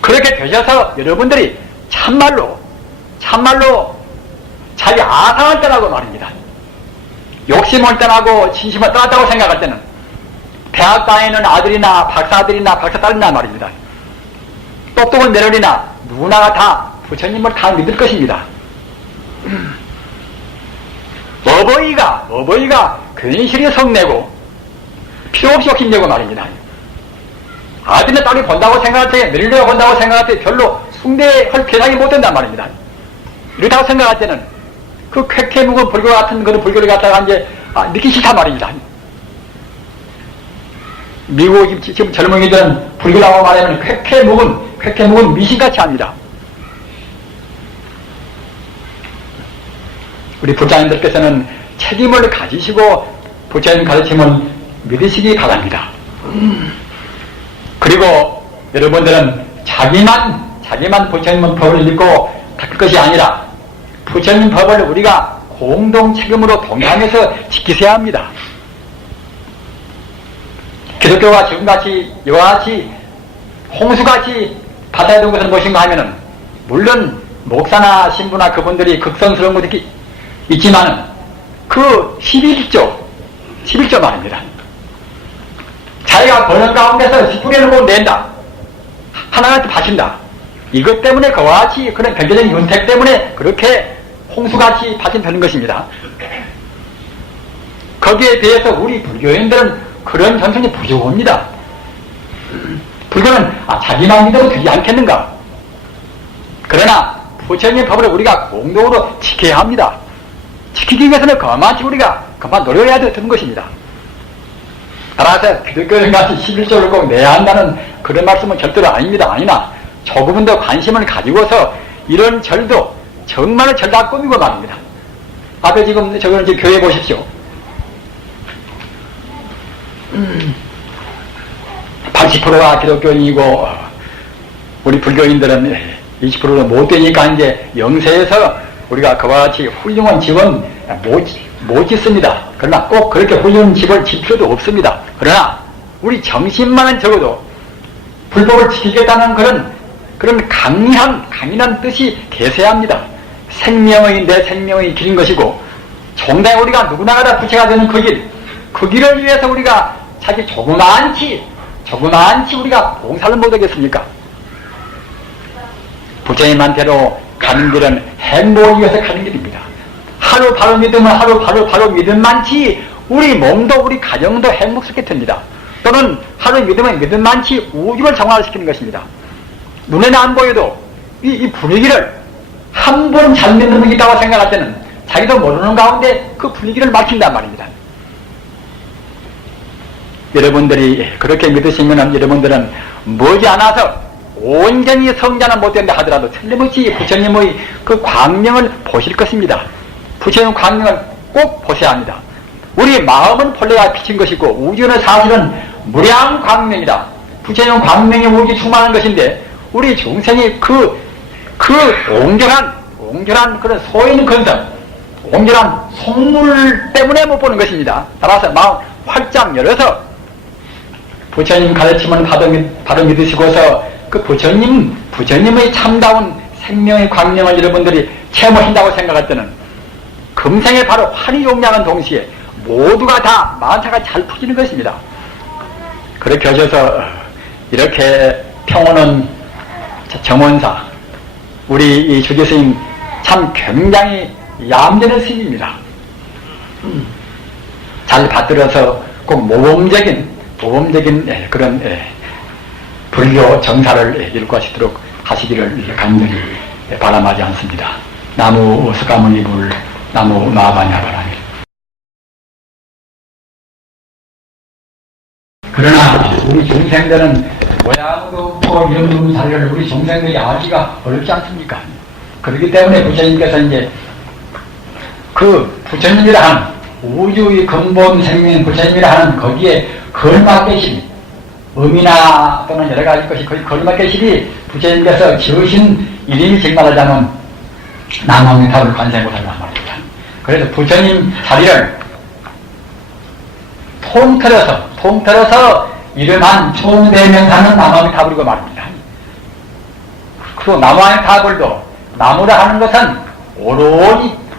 그렇게 되셔서 여러분들이 참말로 자기 아상을 떠나고 말입니다. 욕심을 떠나고 진심을 떠났다고 생각할 때는 대학 다니는 아들이나 박사아들이나 박사딸이나 말입니다. 똑똑한 며느리나 누구나 다 부처님을 다 믿을 것입니다. 어버이가 괜시리 성내고 필요없이 욕심내고 말입니다. 아들이나 딸이 본다고 생각할 때, 며느리가 본다고 생각할 때 별로 숭배할 계산이 못 된단 말입니다. 이렇다고 생각할 때는 그 쾌쾌 묵은 불교 같은 그런 불교를 갖다가 이제 믿기 싫단 말입니다. 미국 지금 젊은이들은 불교라고 말하면 쾌쾌 묵은 미신같이 합니다. 우리 부자님들께서는 책임을 가지시고 부처님 가르침을 믿으시기 바랍니다. 그리고 여러분들은 자기만 부처님 법을 믿고 닦을 것이 아니라 부처님 법을 우리가 공동 책임으로 동참해서 지키셔야 합니다. 기독교가 지금같이 이와 같이 홍수같이 받아야 되는 것은 무엇인가 하면은 물론 목사나 신부나 그분들이 극성스러운 것이 있지만은 그 11조 말입니다. 자기가 버는 가운데서 10분의 1을 낸다. 하나님한테 바친다. 이것 때문에 그와 같이 그런 경제적인 윤택 때문에 그렇게 홍수같이 바친다는 것입니다. 거기에 비해서 우리 불교인들은 그런 전통이 부족합니다. 불교는 자기만 믿어도 되지 않겠는가? 그러나 부처님 법을 우리가 공동으로 지켜야 합니다. 지키기 위해서는 그만치 우리가 그만 노력해야 되는 것입니다. 따라서 기독교인같이 11조를 꼭 내야 한다는 그런 말씀은 절대로 아닙니다. 아니나 조금은 더 관심을 가지고서 이런 절도 정말로 절다 꾸미고 말입니다. 앞에 지금 저거는 지금 교회 보십시오. 80%가 기독교인이고 우리 불교인들은 20%도 못 되니까 이제 영세에서 우리가 그와 같이 훌륭한 집은 못 짓습니다. 그러나 꼭 그렇게 훌륭한 집을 질 필요도 없습니다. 그러나 우리 정신만은 적어도 불법을 지키겠다는 그런 강인한 뜻이 계셔야 합니다. 생명의 내 생명의 길인 것이고 종대 우리가 누구나 다 부처가 되는 그 길을 위해서 우리가 자기 조그만치 우리가 봉사를 못하겠습니까? 부처님한테로 가는 길은 행복을 위해서 가는 길입니다. 하루 바로 믿으면 하루 바로 믿음만치 우리 몸도 우리 가정도 행복스럽게 됩니다. 또는 하루 믿으면 믿음만치 우주를 정화시키는 것입니다. 눈에는 안 보여도 이 분위기를 한 번 잘 믿는 분이 있다고 생각할 때는 자기도 모르는 가운데 그 분위기를 막힌단 말입니다. 여러분들이 그렇게 믿으시면 여러분들은 머지않아서 온전히 성자는 못된다 하더라도 틀림없이 부처님의 그 광명을 보실 것입니다. 부처님 광명을 꼭 보셔야 합니다. 우리 마음은 본래가 비친 것이고 우주는 사실은 무량 광명이다. 부처님 광명이 우주 충만한 것인데 우리 중생이 그 옹졸한 그런 소인 근성, 옹졸한 속물 때문에 못 보는 것입니다. 따라서 마음 활짝 열어서 부처님 가르침은 바로 믿으시고서 그 부처님의 참다운 생명의 광명을 여러분들이 체험하신다고 생각할 때는 금생에 바로 환희 용량한 동시에 모두가 다 만차가 잘 풀리는 것입니다. 그렇게 하셔서 이렇게 평온한 정원사 우리 이 주교스님 참 굉장히 얌전한 스님입니다. 잘 받들어서 꼭 모범적인 그런 불교 정사를 일구하시도록 하시기를 간절히 바람하지 않습니다. 나무 스가모니불 나무 마바냐바라니. 그러나 우리 중생들은 모양도 없고 이런 살을 우리 중생들이 알기가 어렵지 않습니까? 그렇기 때문에 부처님께서 이제 그 부처님이라 하는 우주의 근본 생명 부처님이라 하는 거기에 걸맞계심 의미나 또는 여러 가지 것이 거의 걸맞계심이 부처님께서 지으신 이름이 정말하자면 남아미타불 관세음보살이란 말입니다. 그래서 부처님 자리를 통틀어서 이름한 총대명사는 남아미타불이고 말입니다. 그리고 남아미타불도 나무라 하는 것은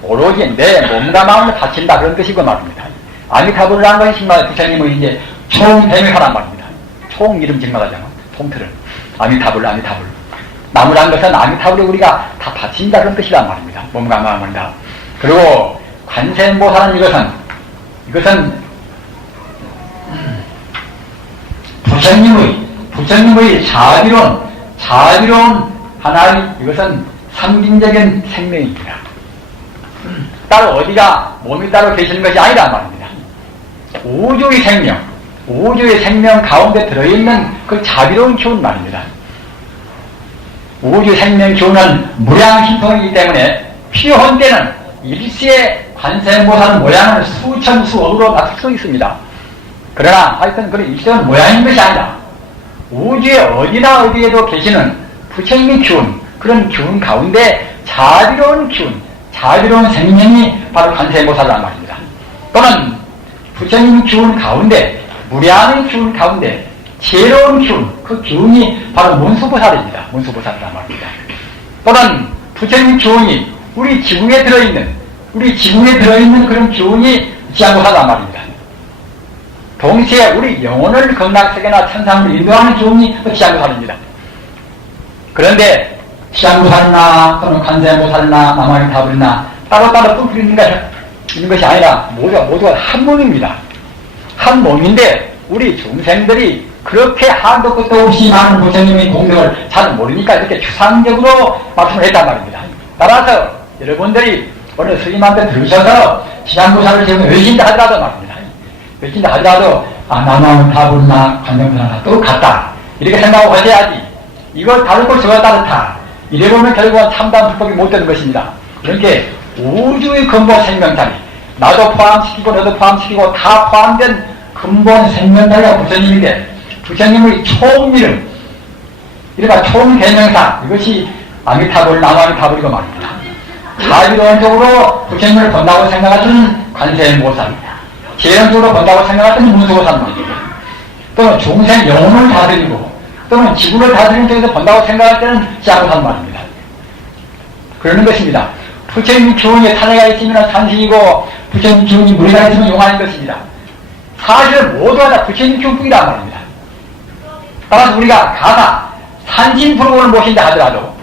오로지 내 몸과 마음을 바친다 그런 뜻이고 말입니다. 아미타불을 한 것이 정말 부처님의 이제 총대명사란 말입니다. 총 이름 직마하자면 통틀은 아미타불 나무란 것은 아미타불이 우리가 다 바친다 그런 뜻이란 말입니다. 몸과 마음을 다. 그리고 관세음보살은 이것은 부처님의 자비로운 하나의 이것은 상징적인 생명입니다. 따로 어디가 몸이 따로 계시는 것이 아니란 말입니다. 우주의 생명 가운데 들어있는 그 자비로운 기운 말입니다. 우주 생명 기운은 무량신통이기 때문에 필요한 때는 일시에 관세음보살은 모양을 수천 수억으로 나타낼 수 있습니다. 그러나 하여튼 그런 일시적인 모양인 것이 아니라 우주의 어디나 어디에도 계시는 부처님의 기운, 그런 기운 가운데 자비로운 생명이 바로 관세음보살이란 말입니다. 또는 부처님 기운 가운데, 무량의 기운 가운데 지혜로운 기운, 그 기운이 바로 문수보살입니다. 문수보살이란 말입니다. 또는 부처님 기운이 우리 지붕에 들어있는 그런 기운이 지향보살이란 말입니다. 동시에 우리 영혼을 극락세계나 천상을 인도하는 기운이 지향보살입니다. 그런데 지향보살이나 또는 관세음보살이나 남아미타불이나 따로따로 뿜뿌리는 것은 있는 것이 아니라 모두가 한 몸입니다. 한 몸인데 우리 중생들이 그렇게 한도 끝도 없이 많은 부처님의 공덕을 잘 모르니까 이렇게 추상적으로 말씀을 했단 말입니다. 따라서 여러분들이 오늘 스님한테 들으셔서 지장부사를 지금 외신다 하더라도 말입니다. 외신다 하더라도 나는 다불나 관념부사나 똑같다 이렇게 생각하고 하셔야지 이걸 다르고 저가 다르다 이래보면 결국은 참담 불법이 못 되는 것입니다. 그렇게 우주의 근본 생명자리 나도 포함시키고 너도 포함시키고 다 포함된 근본 생명자리가 부처님인데 부처님의 총이름 이른바 총개명사 이것이 아미타불 남아미타불이고 말입니다. 자비론적으로 부처님을 본다고 생각하는 관세음보살입니다. 재론적으로 본다고 생각하는 문수보살입니다. 또는 중생 영혼을 다스리고 또는 지구를 다스리는 쪽에서 본다고 생각할 때는 지하보살 말입니다. 그러는 것입니다. 부처님 기운이 산에가 있으면 산신이고 부처님 기운이 물에가 있으면 용화인 것입니다. 사실 모두가 다 부처님 기운뿐이란 말입니다. 따라서 우리가 가사 산신불공을 모신다 하더라도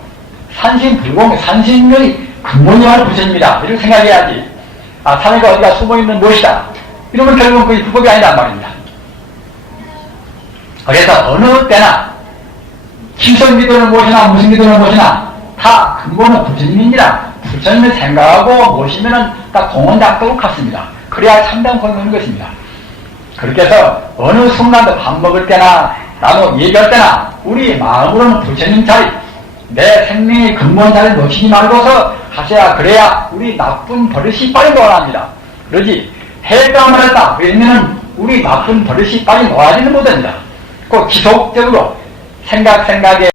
산신불공, 산신의 근본이 바로 부처님이다 이렇게 생각해야지 산에가 어디가 숨어있는 무엇이다 이러면 결국은 그게 불법이 아니란 말입니다. 그래서 어느 때나 기성기도를 모시나 무슨 기도를 모시나 다 근본은 부처님입니다. 부처님을 생각하고 모시면은 다 공헌다 똑같습니다. 그래야 참된 공헌이 오는 것입니다. 그렇게 해서 어느 순간도 밥 먹을 때나 나도 얘기할 때나 우리 마음으로는 부처님 자리 내 생명의 근본 자리를 놓치지 말고서 하셔야 그래야 우리 나쁜 버릇이 빨리 놓아납니다. 그러지 해감을 했다 그러면은 우리 나쁜 버릇이 빨리 놓아지는 못합니다. 꼭 지속적으로 생각에